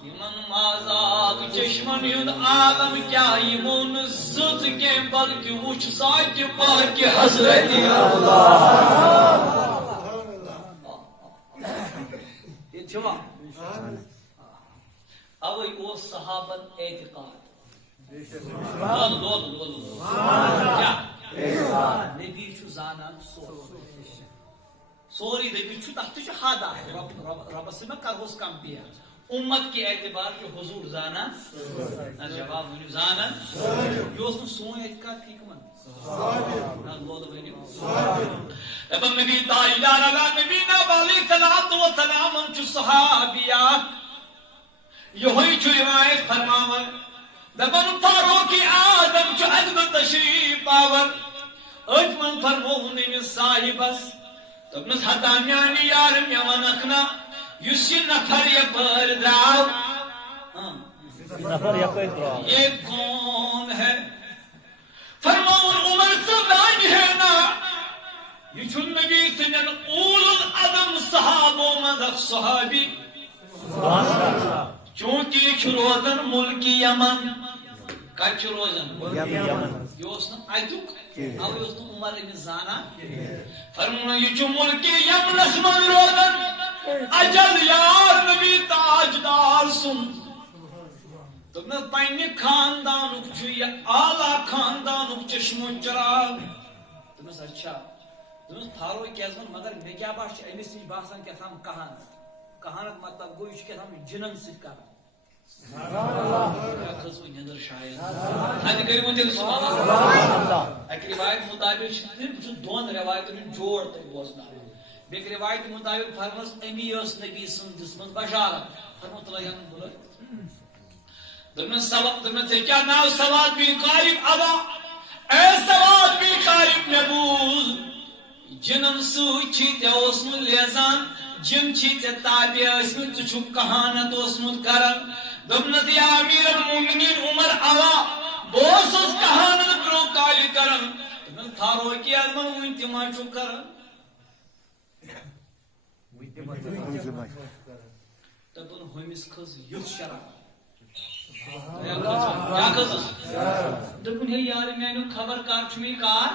یِمن مازاق چشمن ہُنٛد عالم کیٛاہ یِمو نہٕ سٕژ کینٛہہ بلکہِ وٕچھ ساکہِ پاکہِ حضرت اوے اوس صحابن اعتقاد نبی چھُ زانان سورُے نبی چھُ تتھ تہِ چھُ حد اکھ رۄبس سۭتۍ ما کرہوس کمپیر امت کہِ اعتبار چھُ حضوٗر زانان جواب ؤنِو زانان یہِ اوس نہٕ سون اعتقاد کینٛہہ دپان نبی تاجدار علیٰ نبینا علیہ الصلوۃ والسلام چھُ صحابی اکھ یِہوے چھُ روایت فرماوان دپان فاروق اعظم چھُ اَدبہٕ تشریف آور أتھۍ منٛز فرمووُن أمِس صاحبس دوٚپنس ہتا میانہِ یار مےٚ ونکھ نا یُس یہِ نفر یپٲرۍ درٛاو یہ کون ہے فرماوُن عمر ژٕ زانہِ ہے نا یہ چھُ نبی سٕنٛدٮ۪ن اولُ العزم صحابو منٛز اکھ صحابی چوٗنٛکہِ یہِ چھُ روزان مُلکہِ یمن کتہِ چھُ روزان یہِ اوس نہٕ اتیُک اوے اوس نہٕ عمر أمِس زانان فرمووُن یہِ چھُ مُلکہِ یمنس منٛز روزان اجل یار نبی تاجدار سُنٛد دوٚپنس پننہِ خاندانُک چھُ یہِ اعلیٰ خاندانُک چشمو چراغ دوٚپنس اچھا دوٚپنس فاروق کیٛازِ ووٚن مگر مےٚ کیٛاہ باسہِ أمِس نِش باسان کیٛاہتام کہانت کہانت مطلب گوٚو یہِ چھُ کیٛاہتام جِنن سۭتۍ کران کھٔژوٕ نٮ۪دٕر شاید ادھر کریو دل سبحان اللہ. ایک روایت مطابق دون روایتن جوڑ تک بوزنا. بیک روایت مطابق فرمس امی اس نبی سن دسمن بشارت فرمت اللہ عنہ بولے دمن سبق دمن سے کیا ناو سواد بن قارب ابا اے سواد بن قارب نبول جنم سو چیتے اسم لیزان جن چیتے تابع اسم تچو کہانت اسم کرن دمن دیا امیر المومنین عمر ابا بوس اس کہانت برو کالی کرن دمن تھارو کی ارمن وینتما چو کرن تبن ہومس کھز یوت شراب کیا کھزس دپن ہے یار میانو خبر کار چھمی کار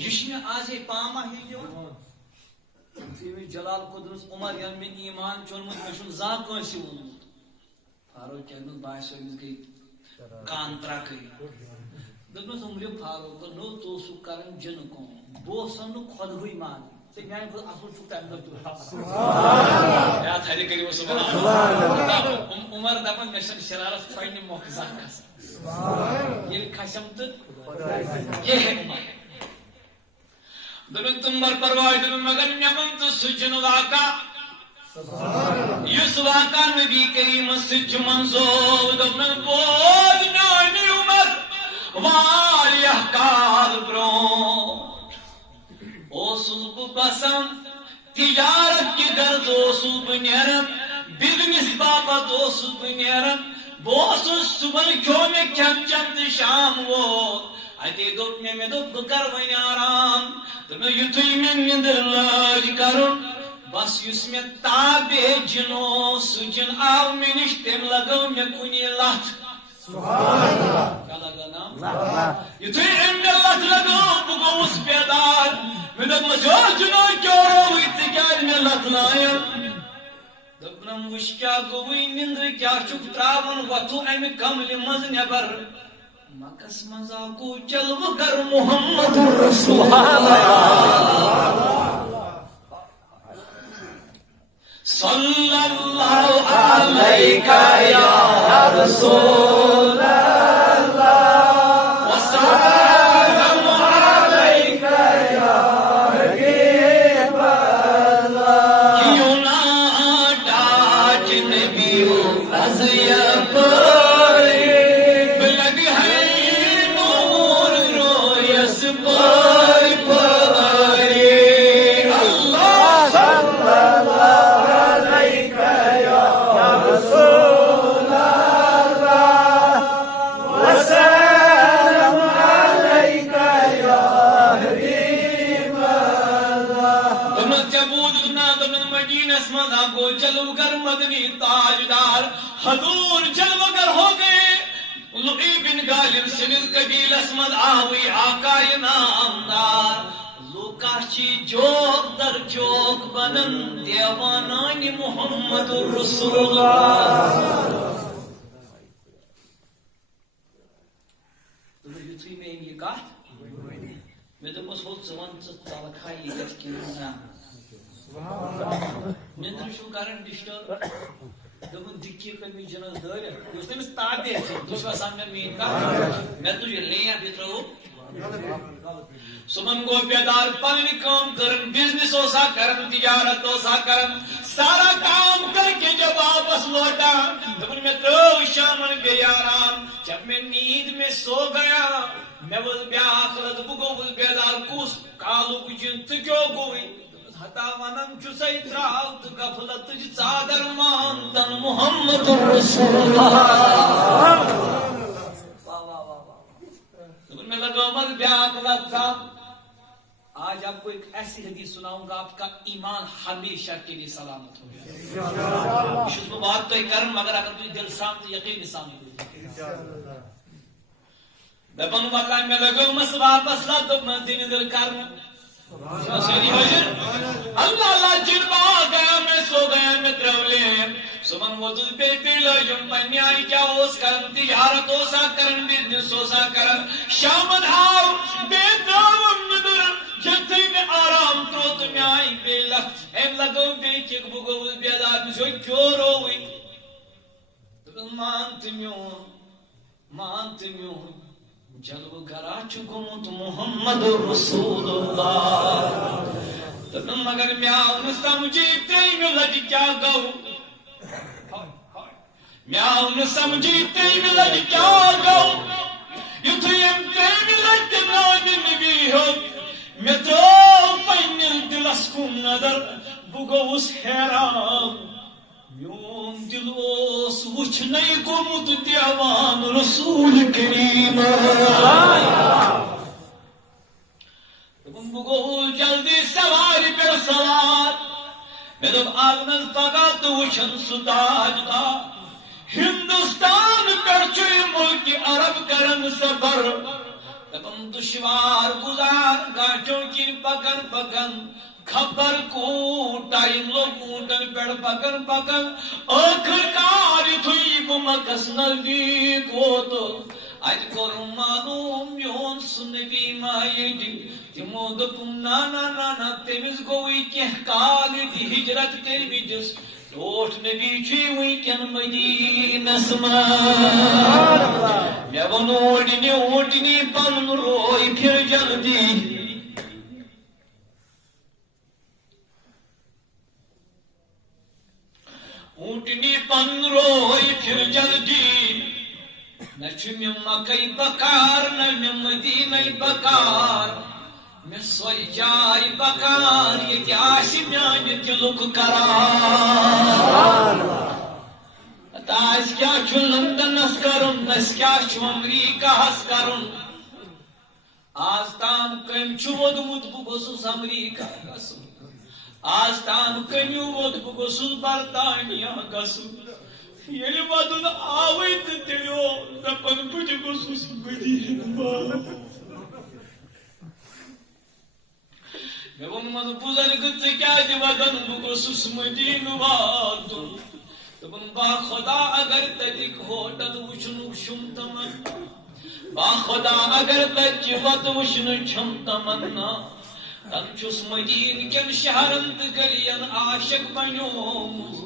یش میں آج پاما ہی دیو تیمی جلال قدرس عمر یعنی میں ایمان چونمت مشن زا کنسی ونمت فاروق کہنن باعث ہومس گئی کانترا کئی دپن عمریو فاروق نو تو سو کرن جن کو بو سن خود ہوئی مان میان خود اصل چھوٹا یا تھری کریو سبحان اللہ. عمر دپن مشن شرارت پنہ موقع کھسن یل کھسم تو یہ ہے عمر دپن تمبر پرواہ دپن مگر میم تو سجن واقع یس واقع نبی کریم سچ منظور دپن بود نانی عمر واریہ کال برو اوسل بہ بسان تجارت کی غرض اوسل بہ نیران بزنس باپت اوسل بہ نیران بہٕ صبح کھیو مے کھٮ۪ن چٮ۪ن تہٕ شام ووت اتے دوٚپ مےٚ دوٚپ بہٕ کر وۄنۍ آرام تہٕ مےٚ یُتھُے مےٚ نِندٕر لٲج کرُن بس یُس مےٚ تابع جِن اوس سُہ جِن آو مےٚ نِش تٔمۍ لگٲو مےٚ کُنہِ لتھ کیا لگا نام یُتھُے أمۍ مےٚ لتھ لگٲو بہٕ گوٚوُس بیدار مےٚ دوٚپمس ہو جِنو کیٛاہ رووٕے ژٕ کیٛازِ مےٚ لتھ لایَن دوٚپنم وٕچھ کیٛاہ گوٚوُے نِندرٕ کیٛاہ چھُکھ ترٛاوان وۄتھو اَمہِ کملہِ منٛز نٮ۪بر مکس منٛز آو گوٚو جلوٕ گر محمد رسول صلی اللہ علیہ یا رسول اللہ وسلم علیک یا حبیب اللہ کیوں نہ ڈاٹ نبیو رضیب بلگ ہے نور رویس پائی پائی اللہ صلی اللہ جلوگر مدنی تاجدار حضور جلوگر ہو گئے لقی بن غالب سند قبیل اسمد آوی آقا نامدار لوکا چی جوک در جوک بنن دیوانانی محمد رسول اللہ تو یتھوی میں یہ کہت میں تو بس ہوت زمان چال کھائی گچ کی نا نندر شو کرن ڈسٹرب دپن دکی کمی جنس دار اس نے تابع تھی تو کا سامنے مین کا میں تو یہ لیا بترو صبح کو بیدار پنن کام کرن بزنس ہوسا کرن تجارت ہوسا کرن سارا کام کر کے جب واپس لوٹا دپن میں تو شامن گیا آرام جب میں نیند میں سو گیا میں وہ بیاخ لد بگو بیدار کوس کالو کجن تو کیوں گوئی ہتا ونم چسے تراو تو غفلت چادر ماندن محمد رسول اللہ میں لگا مت بیاک لگتا آج آپ کو ایک ایسی حدیث سناؤں گا آپ کا ایمان ہمیشہ کے لیے سلامت ہو گیا اس میں بات تو ہی کرن مگر اگر تجھے دل سامت یقین سامت ہو دپن واللہ میں لگا مس واپس لا تو میں دن دل کرن اللہ اللہ جن گیا میں سو گیا میں ترولے صبح وہ دل پہ پیلا یم پنی آئی کیا اوس کرن تجارت اوسا کرن بزنس اوسا کرن شامن آو بے داوم ندر جتی میں آرام تو میں آئی بے لکھ ایم لگو بے چک بگو بیدار بسو کیوں روئی تو مان تمیون مانت میون جلو کرا چکمت محمد رسول اللہ دپن مگر میاو نہ سمجھی تریم لٹ کیا گو میاو نہ سمجھی تریم لٹ کیا گو یتھیم تریم لٹ نانی نبی ہو میں ترو پنن دلس کن نظر بہ گوس حیران میون دل اوس وچھنے گومت دیوان رسول کریم بہ گوس جلدی سواری پہ سوار مے دوپ آگنس پگہ تو وچھن سہ تاجدار ہندوستان پہ ملک عرب کرن سفر دپن دشوار گزار گاٹوں کن پکن پکن خبر کو ٹائم لوگ اونٹن پہ پکن پکن آخر کار یتھے بہ مکس نزدیک ووت ات کور معلوم میون سہ نبی مایڈ تمو دپم نا نا نا نا تمس گوئی کینہ کال یہ ہجرت کرمتس ٹوٹھ نبی چھ ونکین مدینس مے ون اوٹنی اوٹنی پنن روئی پھر جلدی اونٹنی پن روئی پھر جلدی نہ چھ مے مکئی بکار نہ مے مدینہ بکار مے سوئی جائی بکار یہ آس میانہ دلک قرار آز کیا چھ لندنس کرن نس کیا چھ امریکہس کرن آز تام کم چھ وودمت بہ گوسس امریکہ گژھن آز تام کمیو ووت بہ گوسس برطانیہ گژھن ییٚلہِ ودُن آوٕے تہٕ تیٚلہِ دپن بہٕ تہِ گوٚژھُس مدیٖنہ واتُن مےٚ ووٚنمَس بُزرگ ژٕ کیٛازِ ودن بہٕ گوٚژھُس مدیٖنہ واتُن دپن با خدا اگر تتِکۍ ہوٹل وٕچھنُک چھُم تمنا با خدا اگر تتچہِ وتہٕ وٕچھنہٕ چھم تمنا تن چھُس مدیٖنہ کٮ۪ن شہرن تہٕ گلین عاشق بنیومُت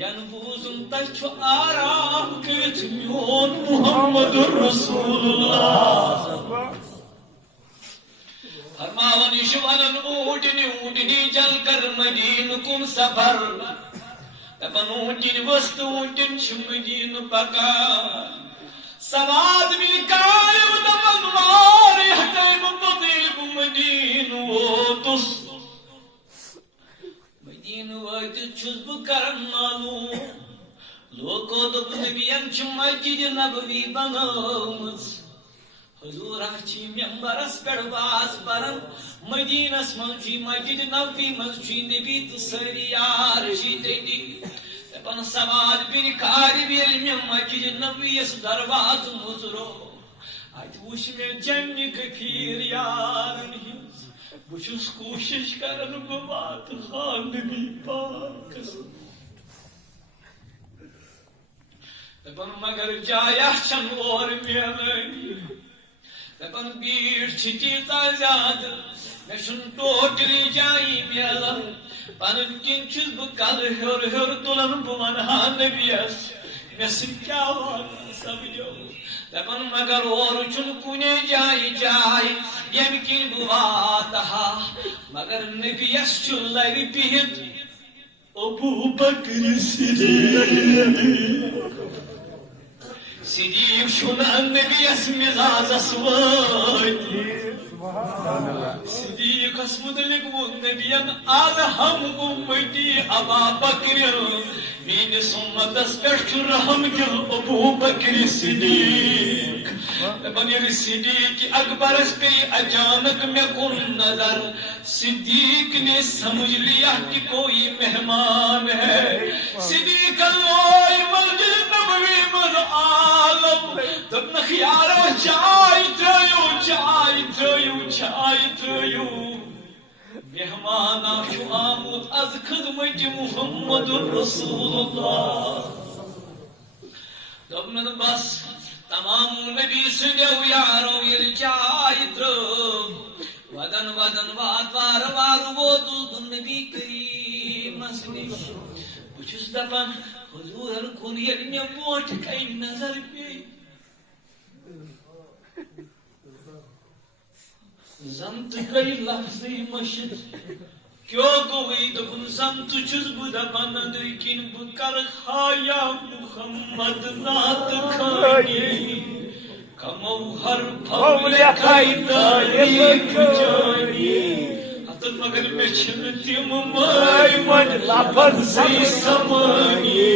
ین بوزم تتہِ چھُ آرام کٔرِتھ میون محمد رسول اللہ فرماون یہ چھ ونان اوٹنی اوٹنی جل کر مدینہ کن سفر دپن اوٹنی وسط اوٹن چھ مدینہ پکان سواد من کالو دپن واریاہ ٹائم پتہٕ ییٚلہِ بہٕ مدینہ ووتُس مدینہ وٲتِتھ چھُس بہٕ کران معلوم لوکو دوٚپ نبیَن چھِ مسجد نبوی بنٲومٕژ حضورہ چھ ممبرس پٮ۪ٹھ واز پران مدینس منٛز چھ مسجد نبوی منٛز چھ نبی تہٕ سٲری یار چھ تٔتی دپان سواد بن کارب ییٚلہِ مےٚ مسجد نبوی یس دروازٕ مُژرو اتہِ وٕچھ مےٚ جمہِ کفیٖر یارن ہٕنٛز بہٕ چھُس کوٗشش کران بہٕ واتہٕ ہا نبی پاکس دپان مگر جایا چھنہٕ اور میلٲنی دپان بھیڑ چھ تیٖژاہ زیادٕ مےٚ چھُنہٕ ٹوٹلی جایی میلان پنٕنۍ کِنۍ چھُس بہٕ کلہٕ ہیوٚر ہیوٚر تُلان بہٕ ونہٕ ہا نبیَس مےٚ سۭتۍ کیٛاہ واقعہ سپدیو دپان مگر اورٕ چھُنہٕ کُنے جایہِ جاے ییٚمہِ کِنۍ بہٕ واتہٕ ہا مگر نبیَس چھُ لرِ بِہِتھ ابوٗ بکر صدیق چھُنہٕ نبیَس مزازس وٲتۍ صدیقس متعلق ووٚن نبیَن الحم اُمتی ابا بکر میٲنِس اُمتس پٮ۪ٹھ چھُ رحم دِل ابوٗ بکر صدیق دپان ییٚلہِ صدیق اکبرس پیٚیہِ اچانک مےٚ کُن نظر صدیق نے سمجھ لیا کہ کوئی مہمان ہے صدیقن لوے مسجد نبوی منٛز عالم دوٚپنکھ یارا چاے ترٛٲیِو چاے ترٛٲیِو چاے ترٛٲیِو مہمانا چھُ آمُت از خدمتِ محمد رسول اللہ دوٚپنن بس تمام نبی سٕنٛدیو یارو ییٚلہِ چاے ترٛٲو ودن ودن وات وار وار ووتُس بہٕ نبی کریٖمس نِش بہٕ چھُس دپان حضوٗرن کُن ییٚلہِ مےٚ برونٛٹھ کنہِ نظر پیٚیہِ گئی لفظی مشد کیوں گوئی دپن زن تجھس بہ دپان ندر کن بہ کر خایا محمد نات خانی کمو ہر پھول کھائی تاریخ جانی حتن مگر میں چھن تیم مائی من لفظ سی سمانی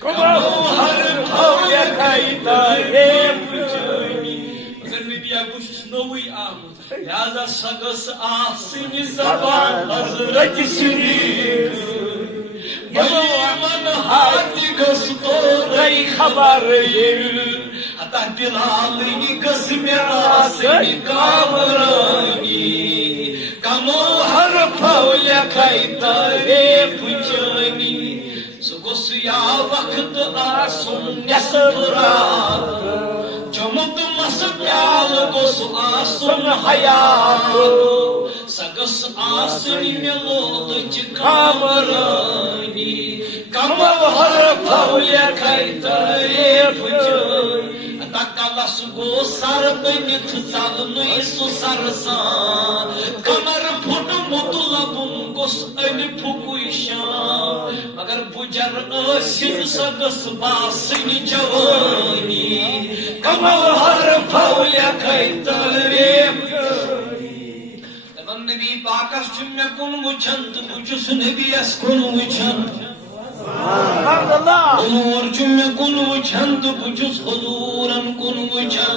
کمو ہر پھول کھائی تاریخ جانی مگر نبی آگوش نوی آمد لہذا سگس آسنی زبان حضرت شریف من ہاتھی گس تو رئی خبر حتی دلالی گس میرا سنی کامرانی کمو ہر پھول کھائی تاریخ جانی سو گس یا وقت آسن نصف رات چمت مس پیال گوس آسن حیات سگس آسن ملوچ کامرانی کمو ہر پھول کھائی تاریخ جانی تکلس گو سر بنت ژلنی سو سرسان کمر پھٹمت لبن گوس ألۍ پھُکُے شان مگر بجر ٲسِتھ سۄ گٔژھ باسٕنۍ جوانی کمو ہر پھول کھائی تاریخ دپان نبی پاکس چھُ مےٚ کُن وٕچھان تہٕ بہٕ چھُس نبیَس کُن وٕچھان حضور چھُ مےٚ کُن وٕچھان تہٕ بہٕ چھُس حضوٗرن کُن وٕچھان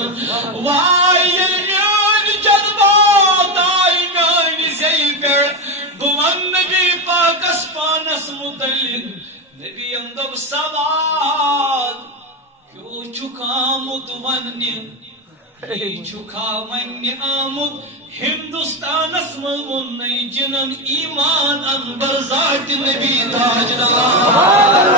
واے ییٚلہِ میٲنۍ جذبات آیہِ میانہِ زیٚیہِ پٮ۪ٹھ بہٕ ونہٕ نبی پاکس پانس متعلق نبیم دوٚپ سواد کیوں چھُکھ آمُت وننہِ یی چھُکھا وننہِ آمُت ہندوستانس منٛز ووٚننَے جنن ایمان انبر ذات نبی تاجدار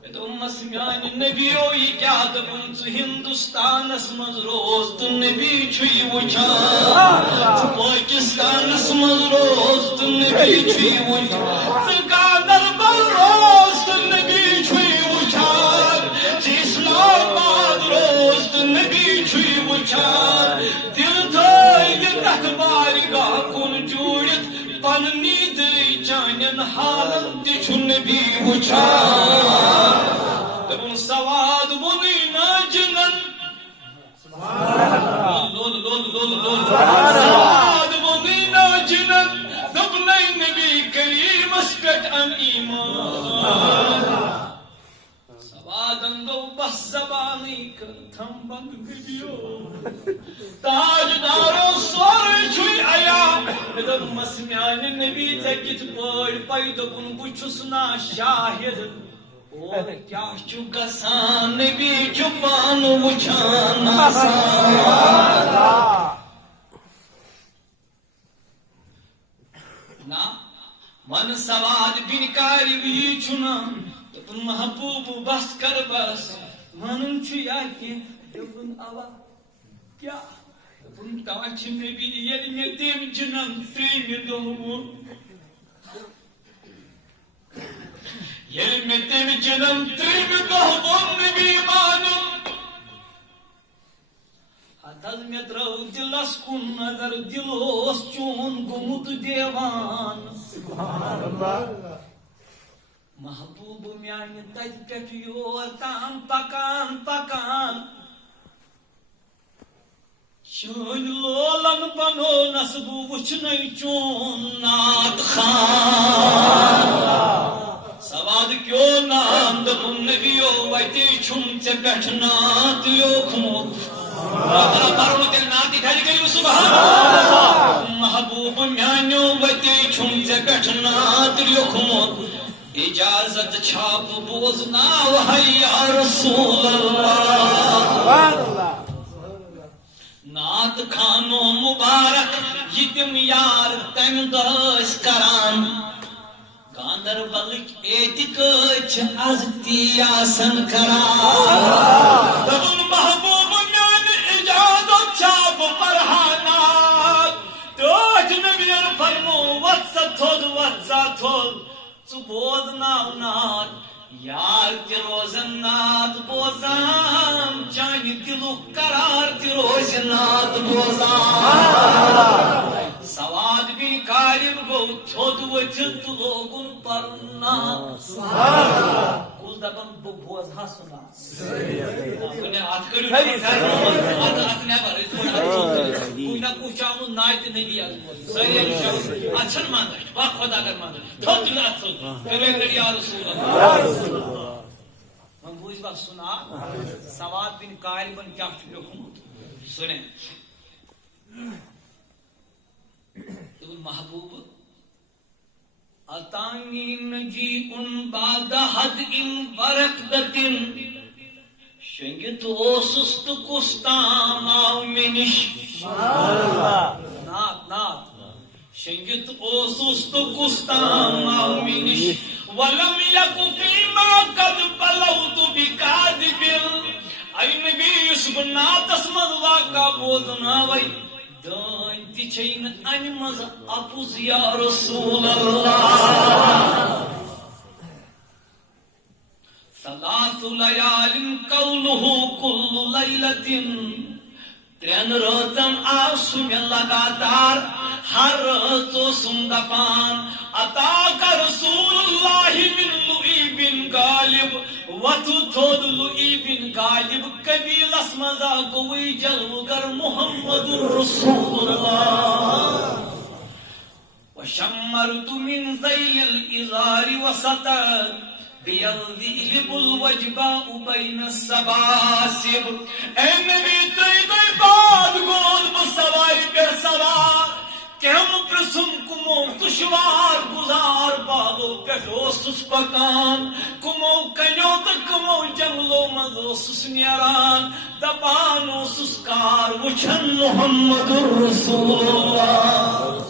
مےٚ دوٚپمس میانہِ نبیو یہِ کیٛاہ دپُن ژٕ ہندوستانس منٛز روز تہٕ نبی چھُے وٕچھان ژٕ پٲکستانس منٛز روز تہٕ نبی چھُے وٕچھان ژٕ گاندربل روز تہٕ نبی چھُے وٕچھان ژٕ اسلام آباد روز تہٕ نبی چھُے وٕچھان دل تھٲیہِ تتھ بارگاہ کُن جوٗڑِتھ پننی دٕرے چانٮ۪ن حالن تہِ چھُ نبی وٕچھان دپُن سواد ووٚنُے نا جنن سواد ووٚنُے نا جنن دوٚپنَے نبی کریٖمس پٮ۪ٹھ ان ایمان سوادن دوٚپ بس زبانٕے کر تھم بند نبیو تاجدارو سورُے چھُے عیا مےٚ دوٚپمس میانہِ نبی ژےٚ کِتھ پٲٹھۍ پَے دوٚپُن بہٕ چھُس نا شاہد اور کیٛاہ چھُ گژھان نبی چھُ پانہٕ وٕچھان نا من سواد بِنہِ کارِ یی چھُنا دوٚپُن محبوٗب بس کر بس ونُن چھُ یا کینٛہہ دوٚپُن اوا کیٛاہ دوٚپُن تَوَے چھِ نبی ییٚلہِ مےٚ تٔمۍ جنن ترٛیٚیمہِ دۄہ ووٚن ییٚلہِ مےٚ تٔمۍ جنن ترٛیٚیمہِ دۄہ ووٚن نبی مانُن ہتہٕ حظ مےٚ ترٲو دلس کُن نظر دل اوس چون گوٚمُت دیوان محبوٗب میانہِ تتہِ پٮ۪ٹھ یور تام پکان پکان چٲنۍ لولن بنوونس بہٕ وٕچھنَے چون نات خان سواد کیوں نام دوٚپُن نبیو وتے چھُم ژےٚ پٮ۪ٹھ نات لیوکھمُت پرو تیٚلہِ ناتہِ کھرِ کٔرِو سُبحان محبوٗب میانیو وتے چھُم ژےٚ پٮ۪ٹھ نات لیوکھمُت اجازت چھا بہٕ بوزناو ہے یا رسول اللہ نات خانو مبارک یہ تم یار تمہِ دۄہ ٲسۍ کران گاندربلٕکۍ اعتِقٲد چھِ آز تی آسان کران دپُن محبوٗب میانہِ اجازت چھا بہٕ پرہا نات ٹٲٹھۍ نبیَن فرمو وَتھ سا تھوٚد وَتھ سا تھوٚد ژٕ بوزناو نات یار تہِ روزن نات بوزان چانہِ چانہ دلو قرار تہ روز نات بوزان سواد بن کالب گو تھود ؤتھِتھ تہ لوگُن پرنا کُس دپان بہٕ بوزہا سُہ نات اتھ کٔڑِو اتھ نٮ۪بر کُنہِ نہ کُس چھُ آمُت ناتہِ نبی سٲری اتھ چھنہٕ منٛدچھ با خۄدا کر منٛدچھ تھوٚد تُلِو اتھ تھوٚد کٔرِو کٔرِو یا رسول اللہ وۄنۍ بوٗزوا سُہ نات سواد بن کالبن کیٛاہ چھُ لیوکھمُت سُنیں محبوب اتانی نجیء بعد حدء ورقدۃ شنگت اوسس تو کس تام آو مےٚ نِش نات نات شنگت اوسس تو کس تام آو مےٚ نِش ولم یک فیما قد بلوت بکاذب اے نبی یُس بہٕ ناتس منٛز واقع بوزناوے دٲنۍ تہِ چھے نہٕ امہِ منٛز اپُز یا رسول اللہ ثلاث لیال قولہ کل لیلۃ ترٛٮ۪ن رٲژن آو سُہ مےٚ لگاتار ہر رٲژ اوسُم دپان عطا کر رسول اللہ من لؤی بن غالب وتھو تھوٚد لؤی بن غالب قبیلس منٛز آ گوٚوٕے جلوگر محمد رسول اللہ وشمرت من ذیل الازار وسط بيضرب الوجباء بين السباسب اے نبی تُہۍ بعد گول بہٕ سوارِ پٮ۪ٹھ سوار کیم پرسم کمو دشوار گزار بالو پٮ۪ٹھ اوسُس پکان کمو کنیو تہٕ کمو جنگلو منٛز اوسُس نیران دپان اوسُس کار وٕچھن محمد رسول اللہ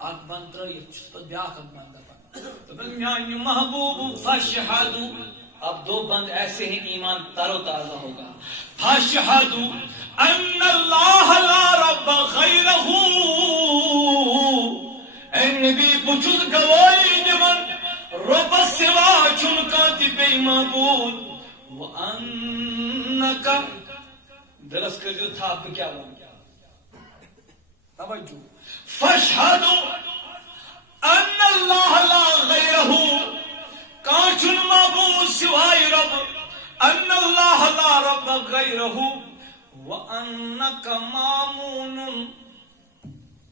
اکھ بند ترٲیِتھ چھُس پتہٕ بیاکھ اکھ بند دپان دپان میانہِ محبوب فاشہدو اب دو بند ایسے ہی ایمان تر و تازہ ہوگا فاشہدو ان اللہ لا رب غیرہ اے نبی بہٕ چھُس گوٲہی دِوان رۄبس سوا چھُنہٕ کانٛہہ تہِ بیٚیہِ معبوٗد وانک دلس کٔرزیو تھپھ بہٕ کیٛاہ وَنہٕ توجہ فاشہدو ان اللہ لا غیرہ کانٛہہ چھُنہٕ معبوٗد سوائے رب ان اللہ لا رب غیرہ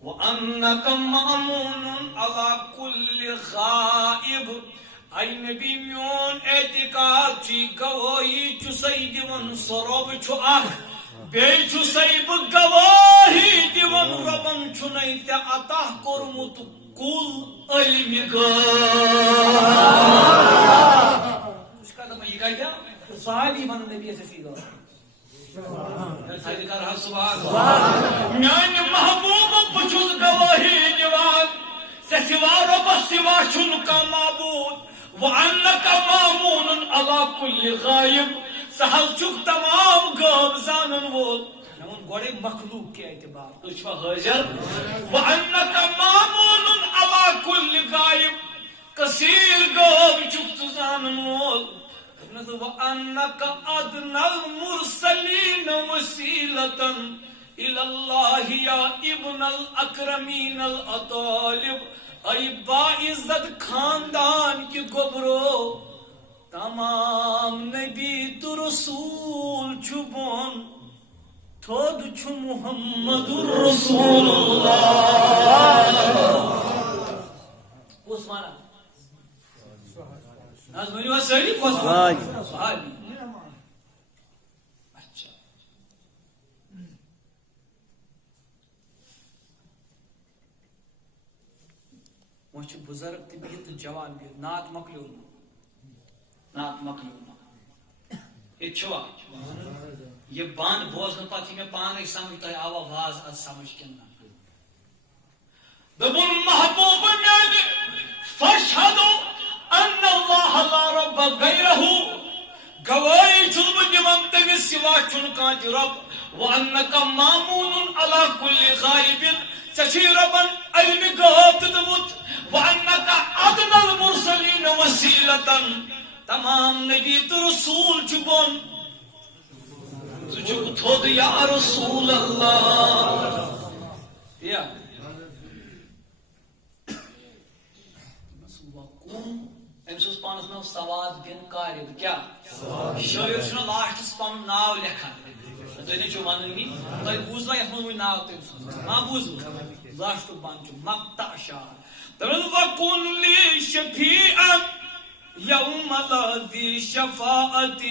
وَأَنَّكَ مَأْمُونٌ عَلَى كُلِّ غَائِبٍ اے نبی میون اعتقاد چھی گوٲہی چھُسے دِوان سُہ رۄب چھُ اکھ بیٚیہِ چھُسے بہٕ گوٲہی دِوان رۄبن چھُنَے ژےٚ عطا کوٚرمُت کُل علمِ غٲب یہ کتہِ صحابی ونان نبیَس میانہِ محبوب بہٕ چھُس گوٲہی دِوان ژےٚ سوا رۄبس سوا چھُنہٕ کانٛہہ معبوٗد وَأَنَّكَ مَأْمُونٌ عَلَى كُلِّ غَائِبٍ ژٕ حظ چھُکھ تمام غٲب زانن وول مےٚ ووٚن گۄڈے مخلوق کہِ اعتبار تُہۍ چھِوا حٲضر وَأَنَّكَ مَأْمُونٌ عَلَى كُلِّ غَائِبٍ کثیٖر غٲب چھُکھ ژٕ زانن وول وَأَنَّكَ أَدْنَى الْمُرْسَلِينَ وَسِيلَةً إِلَى اللَّهِ يَا ابْنَ الْأَكْرَمِينَ الْأَطَالِبِ اے باعزت خاندان کی گوبرو تمام نبی تو رسول چھُ بۄن تھوٚد چھُ محمد رسول اللہ کُس وَنان آج ؤنِو حظ سٲری کۄس وَنان صحابی اچھا وۄنۍ چھُ بُزرگ تہِ بِہِتھ تہٕ جوان بِہِتھ نعت مۄکلیو نہٕ ییٚتہِ چھُوا یہِ بند بوزنہٕ پتہٕ چھِ مےٚ پانے سمجھ تۄہہِ آوا واز اتھ سمجھ کِنہٕ نہ دوٚپُن محبوٗب میانہِ فاشہدو ان اللہ لا رب غیرہ گوٲہی چھُس بہٕ دِوان تٔمِس سوا چھُنہٕ کانٛہہ تہِ رۄب وَأَنَّكَ مَأْمُونٌ عَلَى كُلِّ غَائِبٍ ژےٚ چھُے رۄبن علمِ غٲب تہِ دوٚپمُت وَأَنَّكَ أَدْنَى الْمُرْسَلِينَ وَسِيلَةً تمام نبی تہٕ رسول چھُ بۄن تجھو تھود یا رسول اللہ یا امس پانس نو سواد بن قارب کیا شاعر چھُ لاسٹس پن ناو لکھان تُہۍ چھِو ونٲنی تۄہہِ بوٗزوا یتھ منٛز وٕنۍ ناو تٔمۍ سُنٛد ما بوٗزوٕ لاسٹُک بند چھُ مقطع شعر دپان وَکُن لی شفیعا یوم لا ذی شفاعت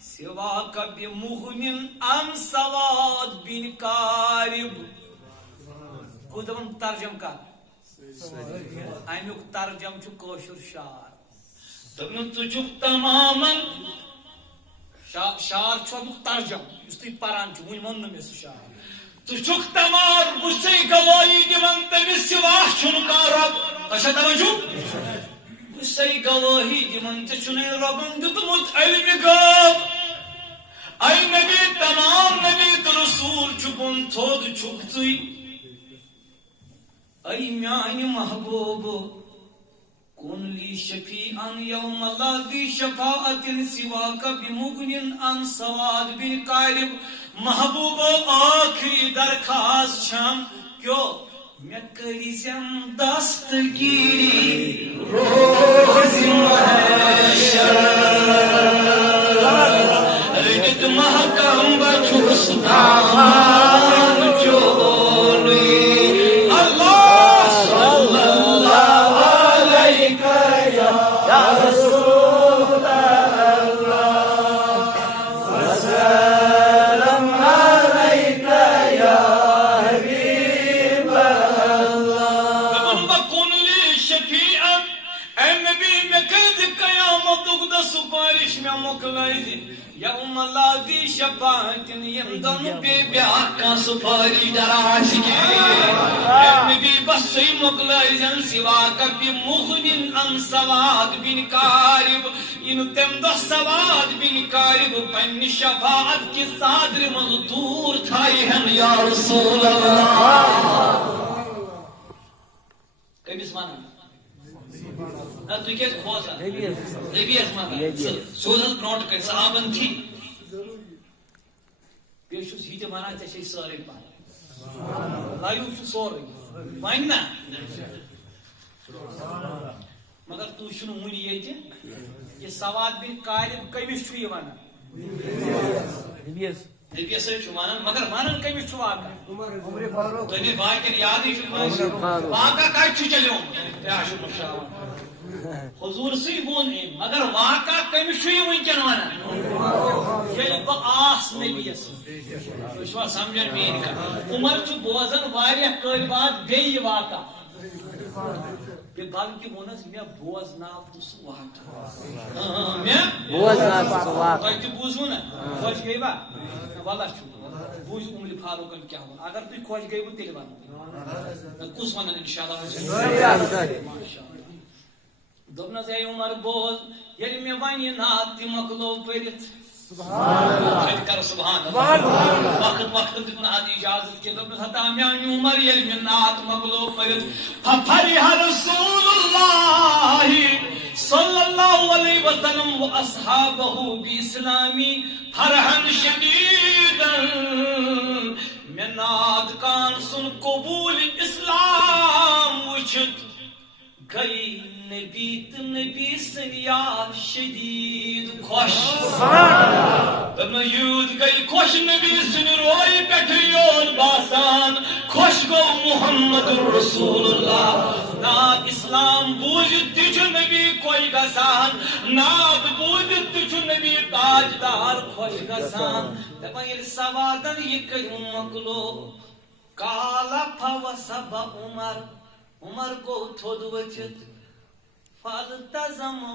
سواک بمغن عن سواد بن قارب گوٚو دپان ترجم کر امیُک ترجم چھُ کٲشُر شعر دپان ژٕ چھُکھ تمامن شعر چھُ امیُک ترجم یُس تُہۍ پران چھِو وٕنۍ ووٚن نہٕ مےٚ سُہ شعر ژٕ چھُکھ تمام بہٕ چھُسے گوٲہی دِوان تٔمِس سوا چھُنہٕ کانٛہہ رب تۄہہِ چھا توجہ بہٕ چھُسے گوٲہی دِوان ژےٚ چھُنَے رۄبن دیُتمُت علمِ غٲب اے نبی تمام نبی تہٕ رسوٗل چھُ بۄن تھوٚد چھُکھ ژٕے اے میانہِ محبوٗب کُن لی شفیعا یوم لا ذی شفاعت سواک بمغن عن سواد بن قارب محبوب آخری درخواست چھم کیوں مے کٔرزٮ۪م دستگیری روز محشر رٔٹِتھ محکم بہٕ چھُس دامان چولٕے سپارش میں مکلائد یوم لا ذی شفاعت یم دن بے بیاکھ کانٛہہ سپارش دراش کے نبی بس سی مکلائد سواک بمغن عن سواد بن قارب ان تم دہ سواد بن قارب پننہِ شفاعت کی صادر منٛز دوٗر تھایہِ ہن یا رسول اللہ کٔمِس ونان تُہۍ کیٛازِ کھوژان نبیس ونان سوزس برونٛٹھ کٔنۍ صحابن تھی بیٚیہِ چھُس یہِ تہِ ونان ژےٚ چھے سٲرٕے پاے لایِو چھُ سورُے وۄنۍ نا مگر تُہۍ چھُنہٕ وُنہِ ییٚتہِ یہِ سواد بن قارب کٔمِس چھُ یہِ ونان نبیس چھُ ونان مگر ونان کٔمِس چھُ واقعہ تۄہہِ نہٕ باقین یادٕے چھُ واقعہ کتہِ چھُ چلیومُت حضور سی وون أمۍ مگر واقعہ کٔمِس چھُ یہِ وٕنکٮ۪ن ونان ییٚلہِ بہٕ آس نبیس تُہۍ چھِوا سمجھان میٲنۍ کتھ عمر چھُ بوزان واریاہ کٲلۍ بعد بیٚیہِ یہِ واقعہ بلکہ وونس مےٚ بوزناو تہٕ سُہ واقعہ تۄہہِ تہِ بوٗزوٕ نا خۄش گٔیوا وَلہ چھُ بوٗزِو عمرِ فاروقن کیٛاہ ووٚن اگر تُہۍ خۄش گٔیوٕ تیٚلہِ ونو کُس ونان انشاء اللہ دوٚپنس اے عمر بوز ییٚلہِ مےٚ وَنہِ نعت تہِ مۄکلو پٔرِتھ کرو سبحان اللہ وقت وقت دیُتن حد اجازت کہِ دوٚپنس ہتا میانہِ عمر ییٚلہِ مےٚ نعت مۄکلو پٔرِتھ ففرح رسول اللہ صلی اللہ علیہ وسلم واصحابہ باسلامی فرحا شدیدا مےٚ نعت کان سُن قبول اسلام وٕچھِتھ گئی نبی تو نبی سن یاد شدید خوش دپن یوت گئی خوش نبی سن روی پٮ۪ٹھ یون باسان خوش گو محمد رسول اللہ نعت اسلام بوٗزِتھ تہِ چھُ نبی خۄش گژھان نعت بوٗزِتھ تہِ چھُ نبی تاجدار خۄش گژھان دپان ییٚلہِ سوادن یہِ کٔرِو مۄکلو کالا فوسب عمر گوٚو تھوٚد ؤتھِتھ فالتزمہ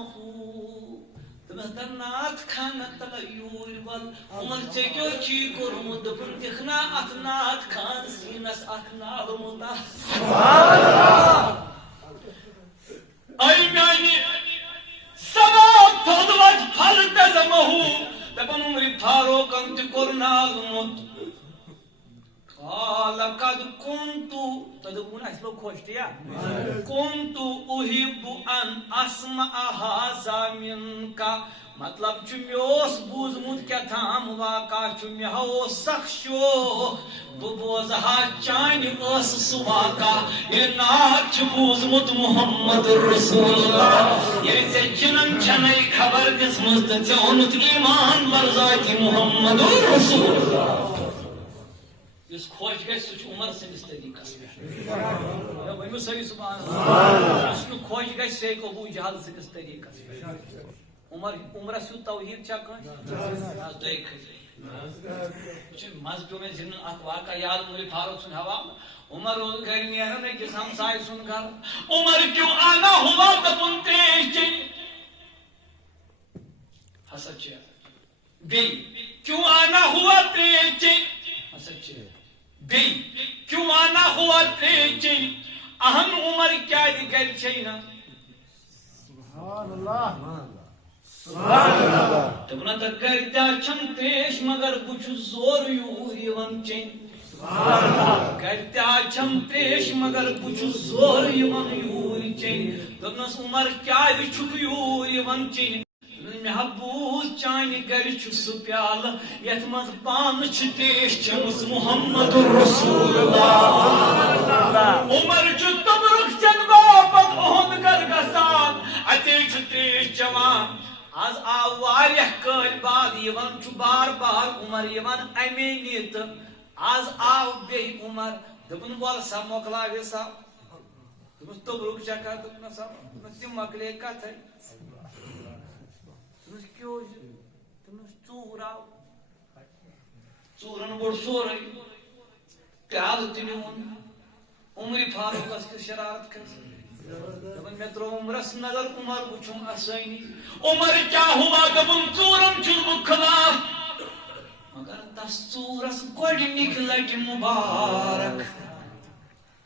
دپس نعت خانہ تل یوٗرۍ ول عمر ژےٚ کیٛاہ چھُے کوٚرمُت دوٚپُن دِکھ نا اتھ نعت خان سیٖنس اکھ نالمُت اے میانہِ سواد تھوٚد وتھ فالتزمہ دپان عمرِ فاروقن تہِ کوٚر نالمُت لقد كنت تدعون اسلو خوشتیا كنت احب ان اسمع هذا منك مطلب چھ میوس بوزمت کیا تھام واقع چھ مہو سخ شوق بوزہا چان اس سواقع یہ نات چھ بوزمت محمد رسول اللہ یہ تے چنن چھنئی خبر قسمت تے اونت ایمان برزاتی محمد رسول اللہ اس خوش گئے سچ عمر سے اس طریقہ سے وہ صحیح سبحان اللہ اس کو خوش گئے شیخ ابو جہل سے اس طریقہ سے عمر سو توحید چا کان دیکھ مز پہ میں جن واقعہ یاد مجھے فاروق سن ہوا عمر گھر نیرا میں کس ہمسائے سن گھر عمر کیوں آنا ہوا دپن تیش چین حسد چیا بی کیوں آنا ہوا تیش چین حسد چیا بی کیوں آنا ہوا تیش چین اہم عمر کیا دی گھر چینا سبحان اللہ تبنا تک کرتا چھم تیش مگر کچھ زور یوری ون چین کرتا چھم تیش مگر کچھ زور یوری چین تبنس عمر کیا چھک یوری ون چین محبوب چانی گر چھس پیال یت مز پان چھ تیش چمس محمد رسول اللہ عمر چھ تبرک چن باپت اہد گر گسان اتے چھ تیش جوان آز آو واریہ کل بعد یوان چھ بار بار عمر یوان امی نیت آز آو بے عمر دبن بول سا مکلا گے سا دبن تبرک چکا دبن سا دبن تم مکلے کت ہے دبن کیوں دبن چور آو چورن بڑ سور ہے پیال تنیون عمری فاروق اس کی شرارت کرسی دبن میں ترو عمرس نظر عمر وچھم اسائنی عمر کیا ہوا دبن چورم چور خلاف مگر تس چورس گوڑ نکلٹ مبارک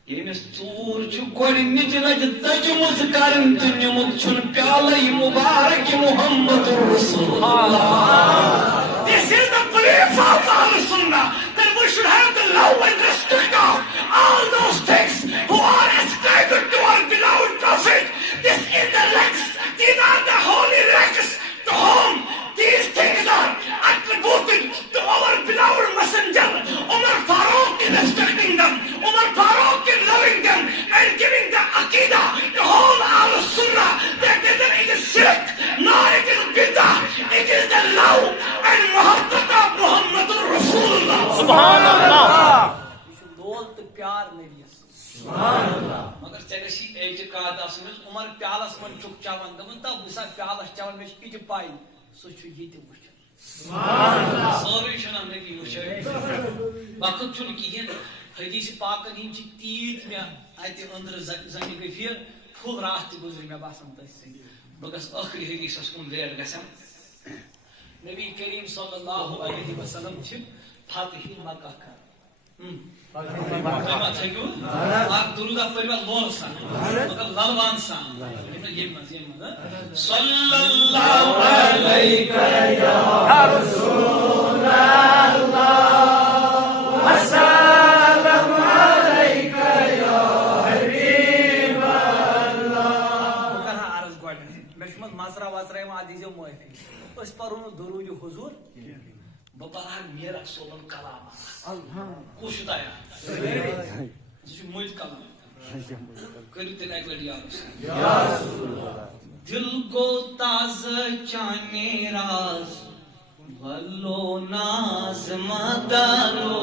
یمس چور چھ گوڑ نکلٹ تجمز کرن تو نمت چھن پیالہ مبارک محمد رسول اللہ. This is the belief of Ahlul Sunnah that we should have the love and respect of all those things who are ascribed to our beloved Prophet. This is the legs, these are the holy legs to whom these things are attributed to our beloved messenger. Umar Farooq is respecting them, Umar Farooq is loving them and giving the aqidah to whole Ahlul Sunnah that neither it is shirk nor it is bid'ah, it is the love and muhabbat of Muhammad Rasulullah. سبحان اللہ لول تو پیار نبیس سبحان اللہ مگر چگسی اعتقاد آسمس عمر پیالس من چک چاون دمن تا بسا پیالس چاون میں یہ پائی سو چھ یہ تہ وچھن سبحان اللہ سوری چھنا نبی وچھن وقت چھن کہین حدیث پاکن ہن چھ تیت میں اتہ اندر زنگ گئی پھر پھول رات تہ گزری میں باسن تس بگس آخری حدیث اس کن لیٹ گژھن نبی کریم صلی اللہ علیہ وسلم چھ فاتح مکہ کر آپ درود پڑھوا لول سان مگر للوان سان صلی اللہ علیہ یا رسول اللہ السلام علیک یا حبیب اللہ کرنا عرض گوڑ مشمت ماسرا واسرا ما دیجو معافی اس پرونو درود حضور بپران میرا صوبن کلام خوش دایا جس مجھ کلام کری تے ایک لڑی یا رسول اللہ دل کو تازہ چانے راز ولو ناز مدارو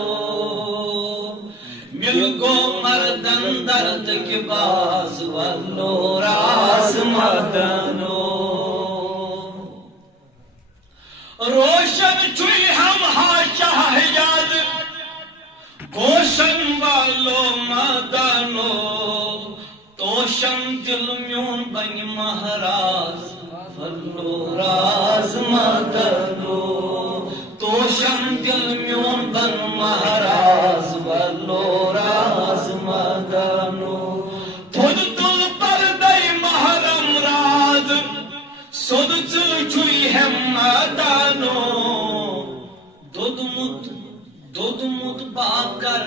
مل کو مردن درد کے باز ولو راز مدانو روشن چھوئی ہم ہاشا حجاز گوشن والو مدانو توشم دل میون بن مہراز ولو راز مدانو توشم دل میون بن مہراز ولو راز مدانو تھود دل پردائی محرم راز سود چھوئی ہم مدانو دودمت باکر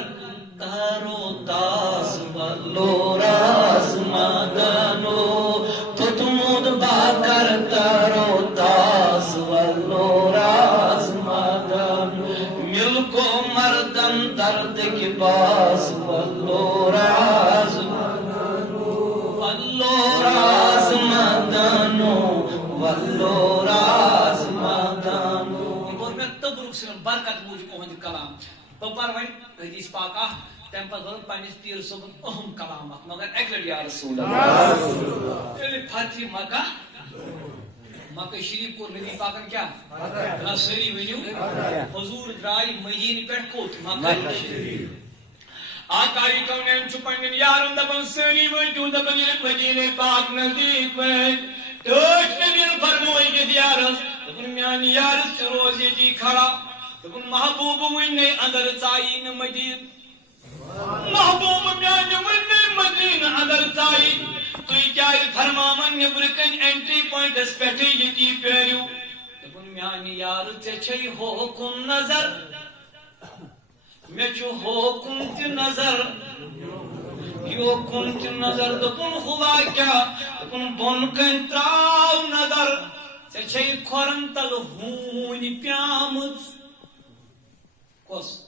تارو تاز ولو راز مدنو تتمود باکر تارو تاز ولو راز مدنو ملکو مردن درد کی باز ولو راز مدنو ولو راز مدنو ولو راز مدنو یہ بول میں تبرک سے برکت موجب اہند کلام بپر وی حدیث پاک تم پتہ پنس پیر صبن اہم کلام مگر ایک لڑ یا رسول اللہ فتح مکہ مکہ شریف کو نبی پاکن کیا سری ونیو حضور درائی مدینہ پہ کوت مکہ شریف آقای کونین چپنگن یارن دبن سری ونیو دبن مدینہ پاک نزدیک وین توش نبی فرموئی کہ دیارس دبن میانی یارس روزی جی کھڑا دبن محبوب وینے اندر چائین مدین محبوب میانی وینے مدین اندر چائین تو کیا فرمامن نبرکن انٹری پوائنٹ اس پیٹھے یکی پیریو دبن میانی یار چچھئی حکم نظر میں چھو حکم تی نظر یو کن تی نظر دبن خدا کیا دبن بن کن تراو نظر چچھئی کھورن تل ہونی پیامت کس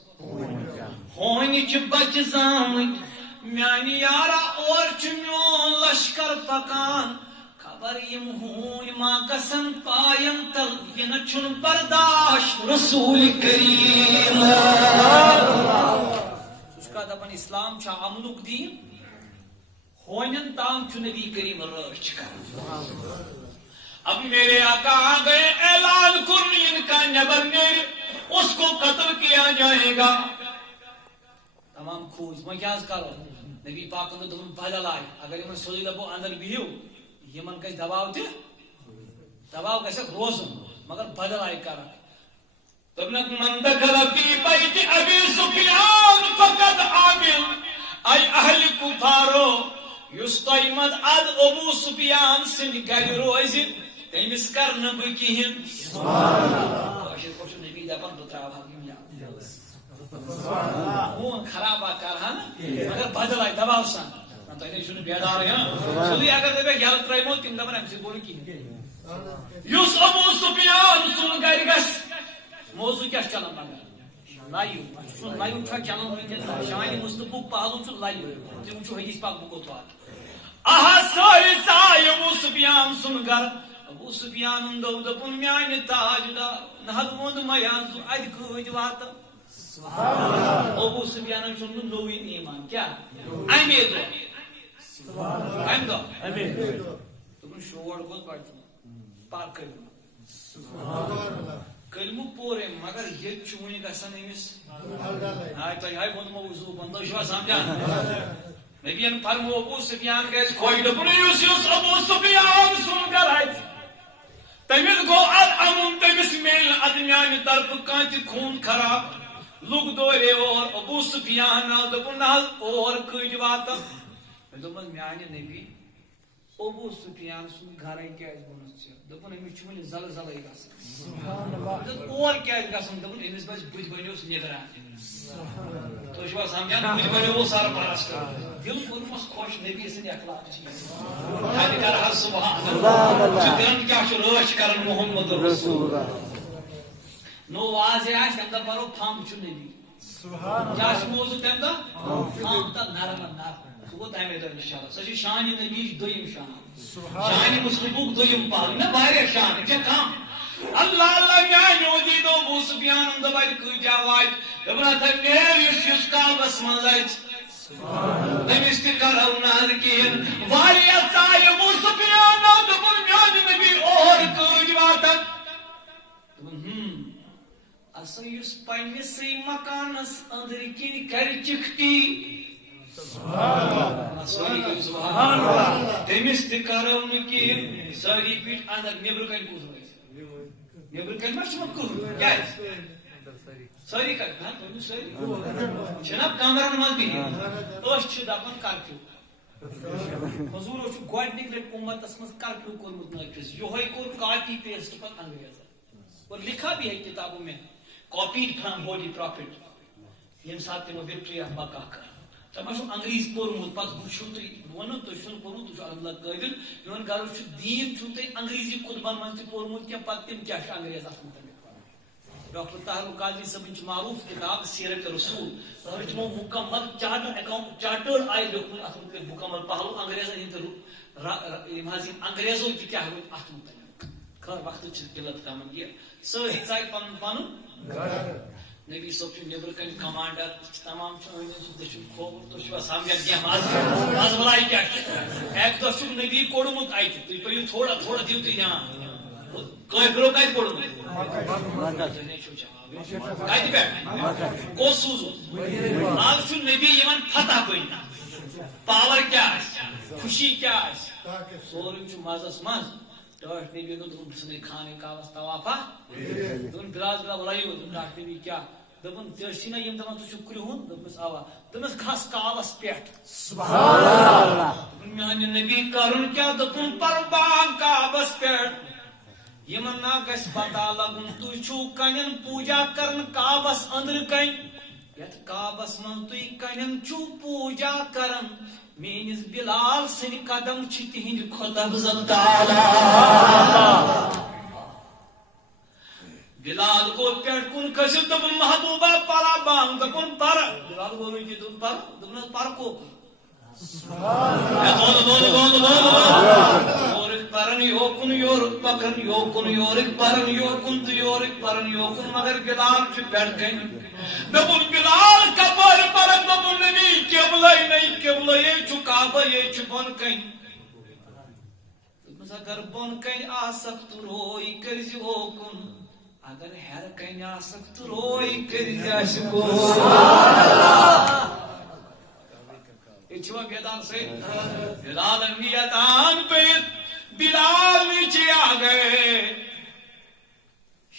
ہونی چھ بچ زامت میانی یارا اور چھ میون لشکر پکان خبر یم ہونی ما قسم پایم تل ین چھن برداشت رسول کریم اس کا دپن اسلام چھا امنک دین ہونین تام چھ نبی کریم رچ کر اب میرے آقا آ گئے اعلان کن ان کا نبر میرے اس کو قتل کیا جائے گا تمام کھوج میں کیا کرو نبی پاک نے دون بدل آئے اگر یہ سوئی لبو اندر بہیو یہ من کس دباؤ تھے دباؤ کیسے روزن مگر بدل آئے کر تبنک من دخل فی بیت ابی سفیان فقد عامل ای اہل کفارو یستیمد اد ابو سفیان سن گھر روزی تیمس کر نبی کہن سبحان اللہ کشن نبی دپن بتراو حکیم خون خراب کر ہن مگر بدل آئی دباؤ سان تھی چھ بیدار سیدھی اگر دپے گل ترمو تم دپن ام سی بول کہین یس ابو سفیان سن گھر گس موضوع کیا چلان مگر لایو سن لایو چھا چلان ونکس شان مصطفی پہلو چھ لایو تم چھ حدیث پاک بکو تو آہا سوری سای ابو سفیان سن گھر ابو سفیان دو دپن میان تاجدار نہد وند میان سو اد کج وات ابو سفیان چھ نوین ایمان کیا امی دو سبحان دو تم شور گوز پڑھ پار کر سبحان اللہ کلمہ پورے مگر یہ چونی گسن امس ہائی تو ہائی بند موضوع بندو شوا سمجھان نبی ان فرمو ابو سفیان گیس کوئی دپن یوسف ابو سفیان سن کر آئی تمس گو اد امن تمس میل ادمیان طرف کانت خون خراب لوگ دورے اور ابو سفیان دپن اور کج وات دپن میان نبی ابو سفیان سن گھر کیا بنس دپن امس چھ زل زل گھن اور کیا گھن دپن امس بس بج بنوس نگران تو شو سمجھان بج بنو سرپرست دل کورمس خوش نبی سن اخلاق چیز خالی کر سبحان اللہ دل کیا چھ روش کرن محمد رسول اللہ نو واضح آس تم پرو پھم چھ نبی سبحان اللہ کیا موضوع تم دا پھم تا نرم نرم وہ تمے دو انشاءاللہ سچ شان نبی دویم شان شان مصطفی دویم پال نہ بارے شان کیا کام اللہ اللہ میانو دی دو ابو سفیان دبل کجا وات دبنا تھا نیر یس کا بس مزاج سبحان اللہ تمس تہ کرو نار کین واریا چای ابو سفیان دبن میان نبی اور کج وات اسا یس پنی سی مکانس اندر کین کر چکتی سبحان اللہ تمس تہ کرو نکین ساری پیٹ اندر نیبر کن کوز نیبر کن مچ مت کو کیا ساری کر نا تو ساری جناب کامران مال بھی اس چھ دپن کرفیو حضور چھ گوڈنک لٹ امت اسمس کرفیو کورمت نافذ یہ کور کاپی پیسٹ پت انگریز اور لکھا بھی ہے کتابوں میں copied from holy prophet M سات تمو وکٹری اخ بقا کران تۄہہِ ما چھُو انگریز پوٚرمُت پتہٕ وٕچھِو تُہۍ بہٕ وَنو تُہۍ چھُو نہٕ پوٚرمُت تُہۍ چھُو اللہ قٲبِل میون غرض چھُ دیٖن چھُو تۄہہِ انگریزی کُتبن منٛز تہِ پوٚرمُت کینٛہہ پتہٕ تِم کیٛاہ چھِ انگریز اتھ مُتعلق ڈاکٹر طاہر القادری صٲبٕنۍ چھِ معروٗف کِتاب سیرت رسول تتھ منٛز تِمو مُکمل چارٹٲرڈ آیہِ لیوٗکھمُت اتھ مُتعلق مُکمل پہلو انگریزن ہٕنٛدۍ یِم حظ یِم انگریزو تہِ کیٛاہ روٗدۍ اتھ مُتعلق خٲر وقتٕچ چھِ قِلت کمن یہِ سٲری ژاے پنُن پنُن نبی صٲب چھُ نیبرٕ کنہِ کمانڈر تمام چھُ أنٛدۍ أنٛدۍ سُہ دٔچھُن کھووُر تُہۍ چھِوا سمجھان کینٛہہ آز بلاے کیٛاہ چھِ اکہِ دۄہ چھُکھ نبی کوٚڑمُت اَتہِ تُہۍ پٔرِو تھوڑا تھوڑا دِیِو تُہۍ دھیان کٲفرو کتہِ کوٚڑمُت کتہِ پٮ۪ٹھ کُس سوٗزُن آز چھُ نبی یِوان فتح بٔنِتھ پاور کیٛاہ آسہِ خوشی کیٛاہ آسہِ سورُے چھُ مزس منٛز ڈاکٹر نبی دوٚپُن ژھٕنٕے خانہ کعبس طوافا دوٚپُن بِلاس بِلا بلٲیِو ڈاکٹر نبی کیٛاہ دوٚپُن ژےٚ ٲسی نا یِم دپان ژٕ چھُکھ کرٛہُن دوٚپمَس اوا دوٚپمَس کھس کعبس پٮ۪ٹھ دوٚپُن میانہِ نبی کرُن کیٛاہ دوٚپُن پربان کعبس پٮ۪ٹھ یِمن نا گژھِ پتہ لگُن تُہۍ چھُو کنٮ۪ن پوٗجا کران کعبس أنٛدرٕ کنۍ یتھ کعبس منٛز تُہۍ کنٮ۪ن چھُو پوٗجا کران میٲنِس بلال سٕنٛدِ قدم چھِ تِہنٛدِ کھۄتہٕ افضل بلال گوٚو پٮ۪ٹھ کُن کھٔسِتھ دوٚپُن محبوبہ پرا بنٛگ دوٚپُن پر بلال گوٚو نہٕ کینٛہہ دوٚپُن پر دوٚپُن حظ پر کوٚک یورٕکۍ پران یوکُن یورُک پکان یوکُن یورٕکۍ پران یوکُن تہٕ یورٕکۍ پران یوکُن مگر بلال چھُ پٮ۪ٹھ کنہِ دوٚپُن بلال کپٲرۍ پرکھ دوٚپُن نبی قبلے نَے قبلے یے چھُ کعبہ یے چھُ بۄن کنہِ دوٚپمَس اگر بۄن کنہِ آسکھ تہٕ روے کٔرزِ اوکُن اگر ہیرٕ کنہِ آسکھ تہٕ روے کٔرزِ اَسہِ کُن یہ چھوا میدان سے بلال میدان پہ بلال نیچے آ گئے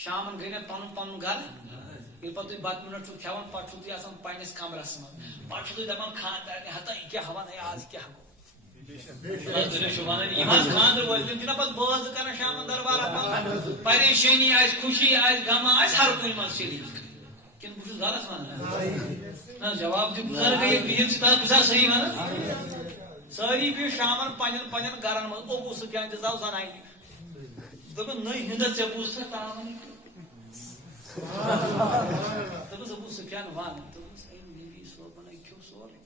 شامن گئی نا پن پن گھر یہ پتہ بات منٹ چھو کھیوان پتہ چھو تھی آسان پنس کمرس من پتہ چھو تھی دپان خاندار نے ہتا کیا ہوا ہے آج کیا ہو یہاں خاندر وٲلۍ تِم چھِنا پتہٕ بٲژ کران شامن دربارہ پریشٲنی آسہِ خوشی آسہِ غم آسہِ ہر کُنہِ منٛز شریٖک کِنہٕ بہٕ چھُس غلط ونان نا جواب دی بزرگ یہ بہت بہت صحیح ون ساری بھی شامن پنن پنن گرن من ابو سفیان تہ زاو زنان دپن نئی ہندت ژے بوٗز تاون دپس ابو سفیان ون دپس اے نبی صوبن کھیو سورُے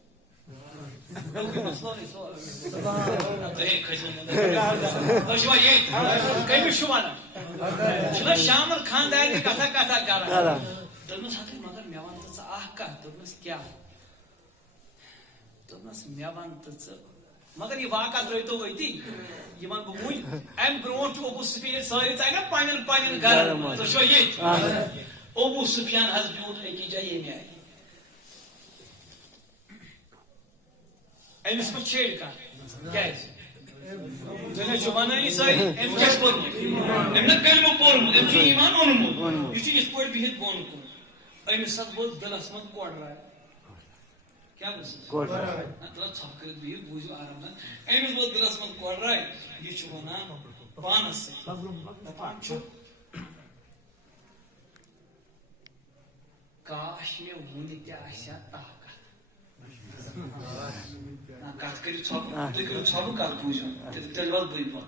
مسلوے سورُے کٔمِس چھُ ونان چھُنہ شامن خاندارنہِ کتھا کتھا کران دوٚپمَس ہتٕے مگر مےٚ ون تہٕ ژٕ اکھ کتھ دوٚپمَس کیٛاہ دوٚپمَس مےٚ ون تہٕ ژٕ مگر یہِ واقعہ ترٛٲیتو أتی یہِ ون بہٕ وٕنۍ امہِ برونٛٹھ چھُ ابو سفیان سٲری ژاے نا پنٕنٮ۪ن پنٕنٮ۪ن گرن تُہۍ چھِوا ییٚتہِ ابو سفیان حظ بیوٗٹھ أکِس جایہِ ییٚمہِ آیہِ أمِس ما چھیڑ کانٛہہ کیٛازِ تُہۍ نہ چھِو ونٲنی سٲری أمۍ کیٛاہ چھُ کوٚرمُت أمۍ نہ کٔلمہٕ پوٚرمُت أمۍ چھُ ایٖمان اوٚنمُت یہِ چھُ یِتھ پٲٹھۍ بِہِتھ بۄن کُن أمِس حظ ووت دِلس منٛز کوڑراے کیٛاہ بوٗز ژھۄپہٕ کٔرِتھ بِہِتھ بوٗزِو آرام سان أمِس ووت دِلس منٛز کوڑراے یہِ چھُ ونان پانس سۭتۍ دپان چھُ کاش مےٚ وُنہِ تہِ آسہِ ہا طاقت کتھ کٔرِو ژھۄپہٕ تُہۍ کٔرِو ژھۄپہٕ کتھ بوٗزِو تیٚلہِ وَلہٕ بٕے پَن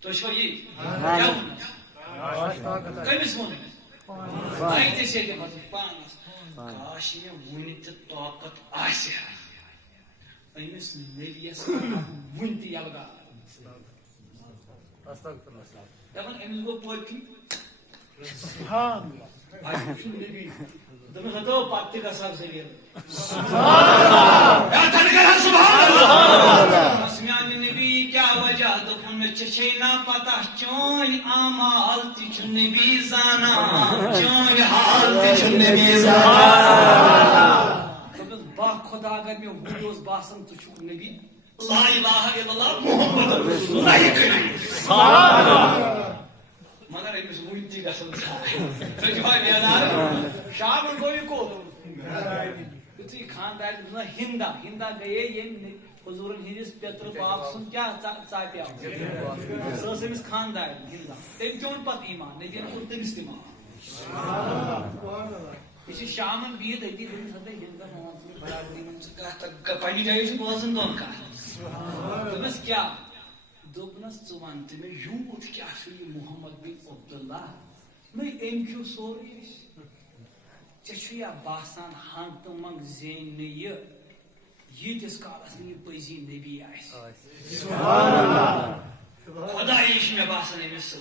تُہۍ چھِوا ییٚتہِ کیٛاہ ووٚن کٔمِس ووٚن تۄہہِ تہِ سیٚدِ پانس کاش مےٚ وُنہِ تہِ طاقت آسہِ ہا أمِس نبیَس وُنہِ تہِ یلگار دپان أمِس گوٚو پٔتۍ کِنۍ دوٚپمَس ہتو پتہٕ تہِ گژھٕ ہا ذٔریعہٕ میانہِ نبی کیٛاہ وجہ دوٚپُن مےٚ چھے نا پتہ چٲنۍ اعمال تہِ چھُ نبی زانان چٲنۍ حال تہِ چھُ نبی زانان دوٚپمَس با خۄدا اگر مےٚ وُنہِ اوس باسان ژٕ چھُکھ نبی لا اِلٰہَ اِلَّا اللہِ محمد رسول اللہ مگر أمِس وُنہِ تہِ گژھن تُہۍ چھِوا بیدار شامن گوٚو یہِ کوٚت یُتھُے خاندار ہندا ہندا گٔیے ییٚمۍ حضوٗرن ہِنٛدِس پیترٕ باب سُنٛد کیٛاہ ژاپیٛاو سۄ ٲس أمِس خاندار ہندا تٔمۍ تہِ اوٚن پتہٕ ایٖمان نبِین کوٚر تٔمِس تہِ معاف یہ شامن بہت اتی ہندن برابری من پنہ جائیں بوزن دون دس کیا دس ون تم یوت کیا محمد بن عبداللہ نہیں ام کھو سوری ژےٚ باسان ہن تو منگ زین یتس کالس نی پزی نبی خدا مے باسان امس سی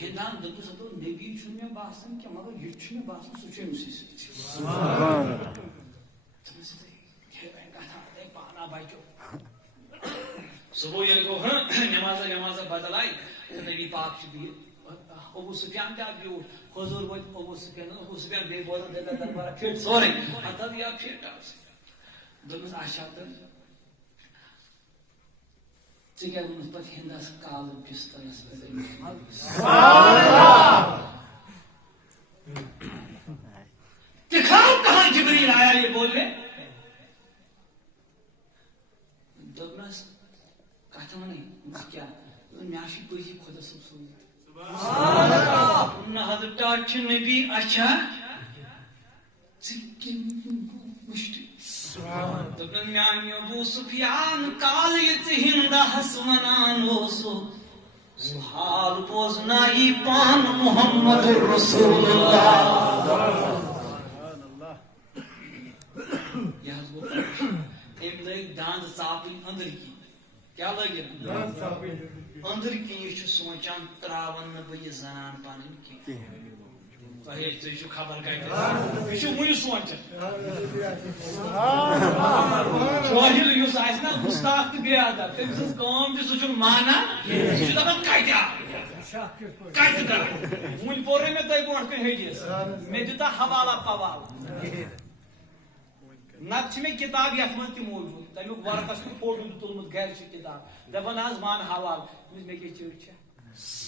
ہندان دس نبی مے باسان کی مگر یہ مے باسان سہ امس پانا بچو صبح یل گو نماز بدل آئی نبی پاک بہت ابو سفیان کیا بیوٹ حضور وت ابو سفیان بی بوزان دل دربار پھٹ سورے اتھ یا پھٹ دس اچھا تو ٹھیک پہ ہندس کال بسترس دکھاؤ کہاں جبریل آیا یہ بولے دس کت ون کیا میاشی پزی خدا صب سوزت حضرت نبی اچھا دپن میان ابو سفیان کال یہ ہندس ونان سہ حال بوزنائی پان محمد رسول اللہ ام لگ داند ثاپن اندر کی کیا لگ اندر کن یہ سوچان تراون بہ زنان پن کی تھی خبر کتنے ون سوچان شاہل اس نا گستاخ تو بے ادب تم سن کام تہ سہ مانا یہ دپان کت کر ون پور مے تہ برو کن حدیث مے دتا حوالہ پوالہ نت میں کتاب یت من تہ موجود تمیک ورقس پہ فوٹو تلمت گھر کتاب دپان آز مان حوالہ مے کیا چیز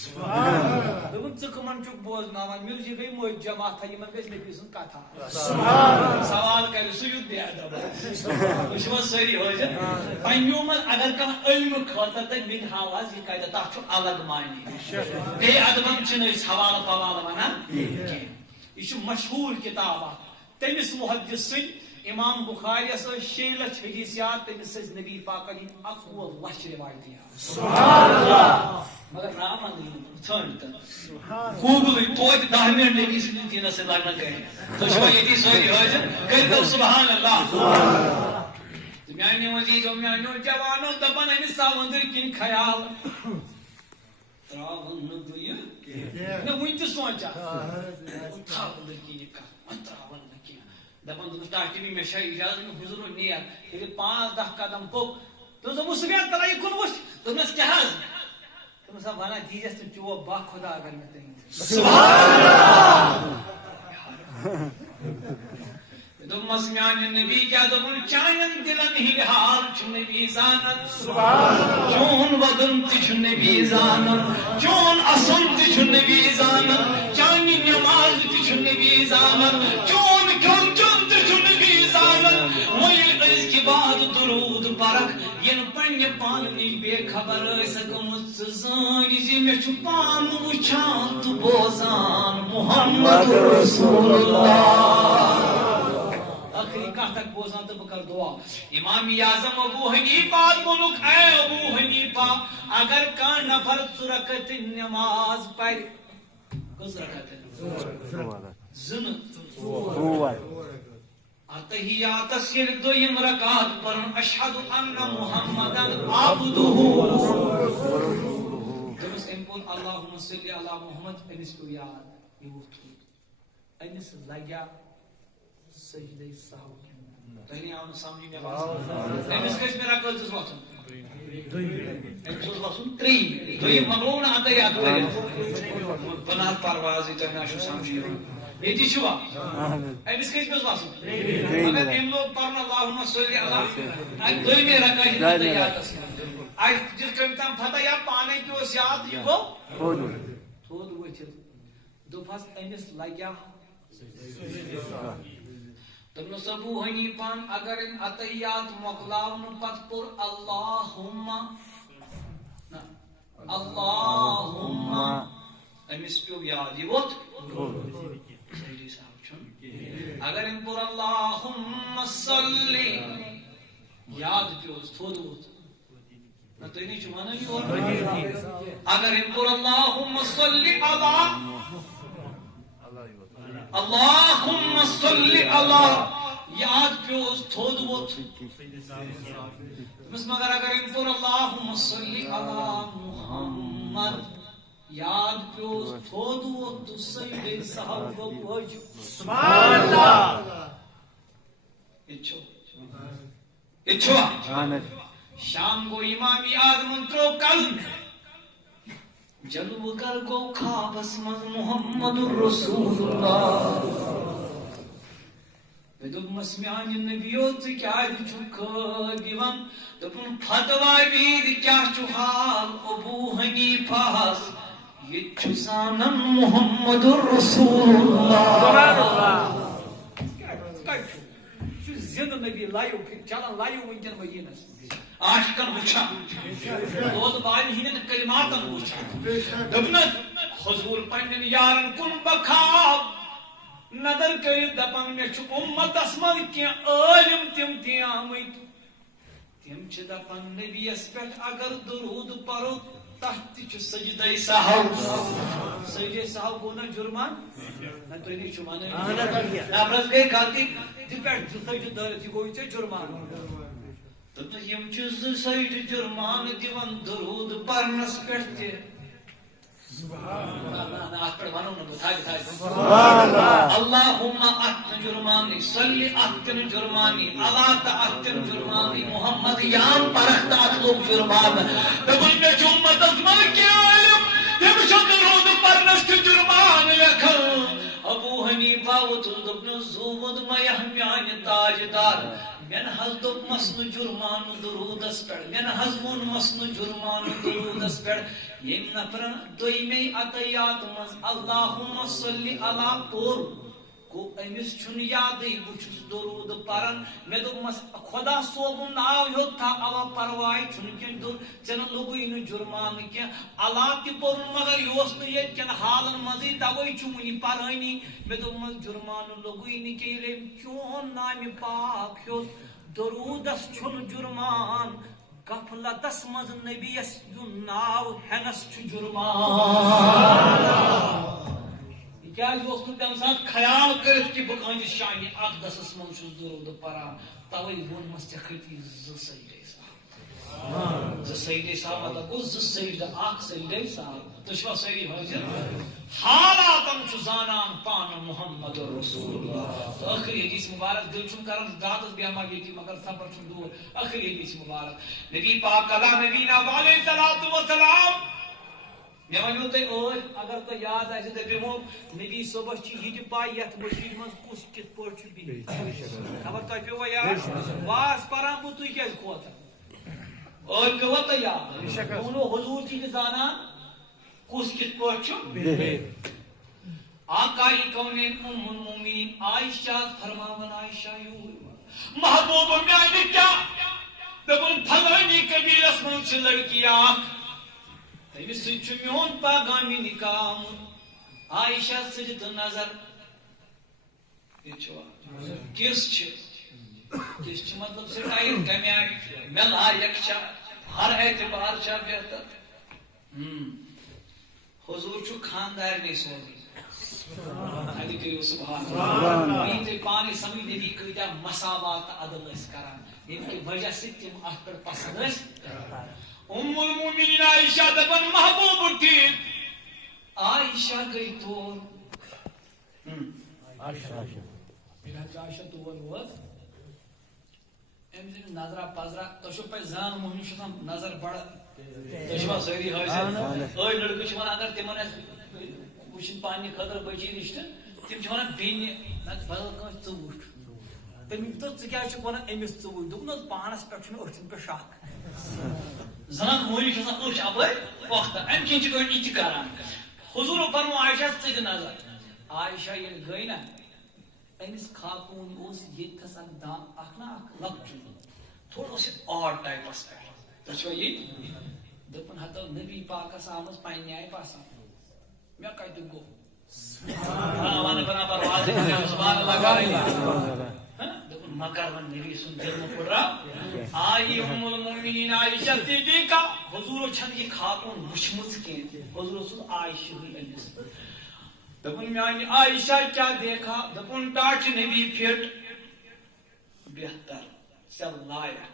دپن ژٕ چک بوزناوان مے یہ گئی موج جماعت یہ گھس نبی سن کتھا سوال کر سہ یت بے ادب وچھو ساری حاضر پنو من اگر کانٛہہ علم خاطر تک مے ہاواز یہ کتھ تک الگ معنی بے ادبن چھن حوالہ پوالہ ونان یہ مشہور کتاب تمس محدث سن امام بخاری 6 لچھ حدیثیات تمس نبی پاک 11 لچھ روایتیات سبحان اللہ مگر نام ٹھنڈ گوگل توت 10 منٹ نبی سن دین سے لگنا کریں تو چھو یہ سوری حاضر کر دو سبحان اللہ میانی مزید میانو جوانو دپن امس سمندر کن خیال تراون نبی نہ ون تہ سوچا تراون کن تراون دپان تاکہ بھی مے اجازت حضور نیت یل 5-10 قدم پوک تو ابو سفیان تلا یہ کن وچ دس کیا تم سب وانا دیجس تو چو با خدا اگر میں تین سبحان اللہ دمس میان نبی کیا دپن چانن دلن ہی حال چھ نبی زانت سبحان اللہ چون ودن تہ نبی زانت چون اسن تہ نبی زانت چانی نماز تہ نبی زانت چون کون چون تہ نبی زانت مویل اس کی بعد درود پرک ین پنہ پان نی بے خبر سکمت زان جی میں چھ پان وچھان تو بوزان محمد رسول اللہ آخری کہاں تک بوزان تو بکر دعا امام اعظم ابو حنیفہ ملک اے ابو حنیفہ اگر کان نفر 2 رکعت نماز پڑھ کس رکعت زن اتحیات سر دویم رکعت پر اشہد ان محمدن عبدہ تمس امپون اللہم صلی علی محمد انس کو یاد یہ وقت انس لگیا سجدہ سہو تہنی آن سمجھی میں بات امس کس میرا کلتس وقت امس وقت 3 دویم مغلون اتحیات بنا پروازی تہنی آشو سمجھی یہ چھوا امس کس مز واسو اگر ام لوگ پڑھنا اللہم صلی علی دویمہ رکعت اتحیات آج جس کمتام پتہ یا پانے کی اس یاد یہ گو تھود وچھت دوپس امس لگیا تمس ابو حنیفان اگر ان اتحیات مقلاون پت پر اللہم امس پیو یاد یہ ووت اگر ان پر اللہم صلی یاد پیوز تھود ووت نہ تو نہیں چمانا نہیں اور اگر ان پر اللہم صلی اللہم صلی یاد پیوز تھود ووت بس مگر اگر ان پر اللہم صلی محمد یاد پیوز تھود ووت تو سیدے صاحب وجہ سبحان اللہ اچھو شام کو امامی آدم ترو کل جلو کر کو خوابس مز محمد الرسول اللہ بدوگ مسمیان نبیو تو کیا چھک دیوان دپن فتوا بید کیا چھحال ابو حنیفاس یہ چھسانن محمد الرسول اللہ زند نبی لائیو چلان لائیو ونکن مدینس عاشقن وچھان دود بالی ہین کلماتن وچھان دپنت حضور پنن یارن کن بخاب نظر کرت دپن میں چھ امت اسمن کی عالم تم تی آمت تم چھ دپن نبی اس پہ اگر درود پرو تحت چھ سجدہ صاحب سجدہ صاحب کو نہ جرمان نہ تو نہیں چمانے نابرز گئے کھاتی دیپیٹ سجدہ دارتی کوئی چھ جرمان تب یم چھ سجدہ جرمان دیوان درود پرنس پڑھتے اللہم اتن جرمانی صلی اتن جرمانی اللہ اتن جرمانی محمد یام پرخت اتلوک جرمان دبن میں چومت اتمن کی عالم تم شکرود پرنست جرمان یکھل ابو حنیفہ وطلدبن زود میہمیان تاجدار من حض دب مسن جرمان درود اسپڑ من حض من مسن جرمان درود اسپڑ یم نفرن دویمی عطیات مز اللہم صلی اللہ پور کو امس چھن یادی بچس درود پرن میں دو مس خدا صوبن ناو یوت تھا اوا پروائی چھن کن دور چن لگوین جرمان کی اللہ تی پور مگر یوسن یہ کن حالن مزی توئی چھمنی پرانی میں دو مس جرمان لگوین کی لیم چون نام پاک یوت درود اس چھن جرمان غفلتس مز نبی اس ناو ہنس چھ جرمان کیا جو تم ساتھ خیال کرت کہ بہ کہنس شان اقدس من چھس درود پران توے ون مس چکھتی ز سجدے صاحب ز سجدے صاحب مطلب گو ز سجدہ اخ سجدے صاحب تشوا سری حاضر حالاتم چھ زانان پان محمد رسول اللہ تو آخری حدیث مبارک دل چھن کرن داتس بیما گیتی مگر صبر چھن دور آخری حدیث مبارک نبی پاک اللہ نبینا علیہ الصلوۃ والسلام میں ونیو تے اگر تو یاد آئے تے بیمو نبی صبح چھ ہٹ پائی یت مسجد مز کس کت پٹ چھ بی خبر تو پیو یاد واس پران بو تو کیا کھوتا پیو تو یاد انو حضور چھ زانا کس کت پٹ چھ آقائی کونین ام المومنین عائشہ فرماون عائشہ یو محبوب میانی کیا دبن پھلانی قبیلس من چھ لڑکی آکھ تمس سچ میون پاگامی نکام عائشہ سجد نظر کس چھ مطلب سٹائل کمی آئی مل آیک چھ ہر اعتبار چھ بہتر حضور چھ خاندار نہیں سوزی علی کریو سبحان اللہ یہ تے پانی سمجھ نبی کیتا مساوات عدل اس کران ان کی وجہ سے تم اخ پر پسند اس ام المومنین عائشہ دبن محبوب تھی عائشہ گئی تو عائشہ تو ورز امزن نظرہ پزرہ تو شو پہ زان مہنی شدم نظر بڑا تو شو سویری حاضر اوی لڑکو شوان اگر تیمان وشن پانی خطر بچی رشتہ تم چھوانا بینی بدل کانس ژٕ وُچھ تمی تو ژٕ کیٛازِ چھُکھ ونان أمِس ژٕ وُچھ دوٚپُن حظ پانس پٮ۪ٹھ چھُنہٕ أچھن پٮ۪ٹھ شک زنان مہنی چھِ آسان أچھ اپٲرۍ وقتہ امہِ کِنۍ چھِ گۄڈٕ یہِ تہِ کران حضوٗرو فرمو عائشہ ژٕ دِ نظر عائشہ ییٚلہِ گٔے نا أمِس خاتوٗن اوس ییٚتھس اکھ دان اکھ نا اکھ لۄکچُے تھوڑا اوس یہِ آڈ ٹایپس پٮ۪ٹھ تُہۍ چھِوا ییٚتہِ دوٚپُن ہتو نبی پاکس آمٕژ پننہِ آیہِ پسنٛد مےٚ کتہِ گوٚو ونہٕ بنا پرواز سبحان اللہ مکرمن نبی سن جرم پڑ رہا آئی ام المؤمنین عائشہ صدیقہ حضور چھن یہ خاتون وچھمژ کی حضور سن عائشہ امس دپن میانی عائشہ کیا دیکھا دپن ٹاچ نبی پھٹ بہتر چل لایا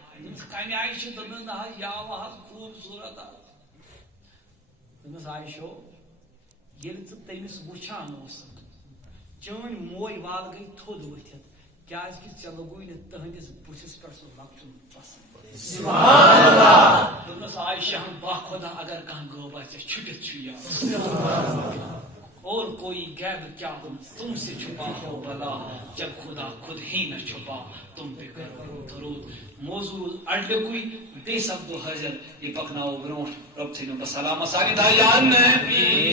کنے عائشہ دپن یا واہ خوبصورت دپس عائشہ یل تمس وچھان چون موئی وال گئی تھود ورتھت کیاز کہ ژے لگوی نہ تہندس بتھس پہ سہ لکچن پسند سبحان اللہ دپس عائشہ با خدا اگر کان غوبہ ژے چھپت چھ اور کوئی غیب کیا تم سے چھپا ہو بلا جب خدا خود ہی نہ چھپا تم پہ کرو درود موضوع اڈکوئی بے سبد حاضر یہ پکناو برونٹ رب تھینو بسلام ساگی دایان نبی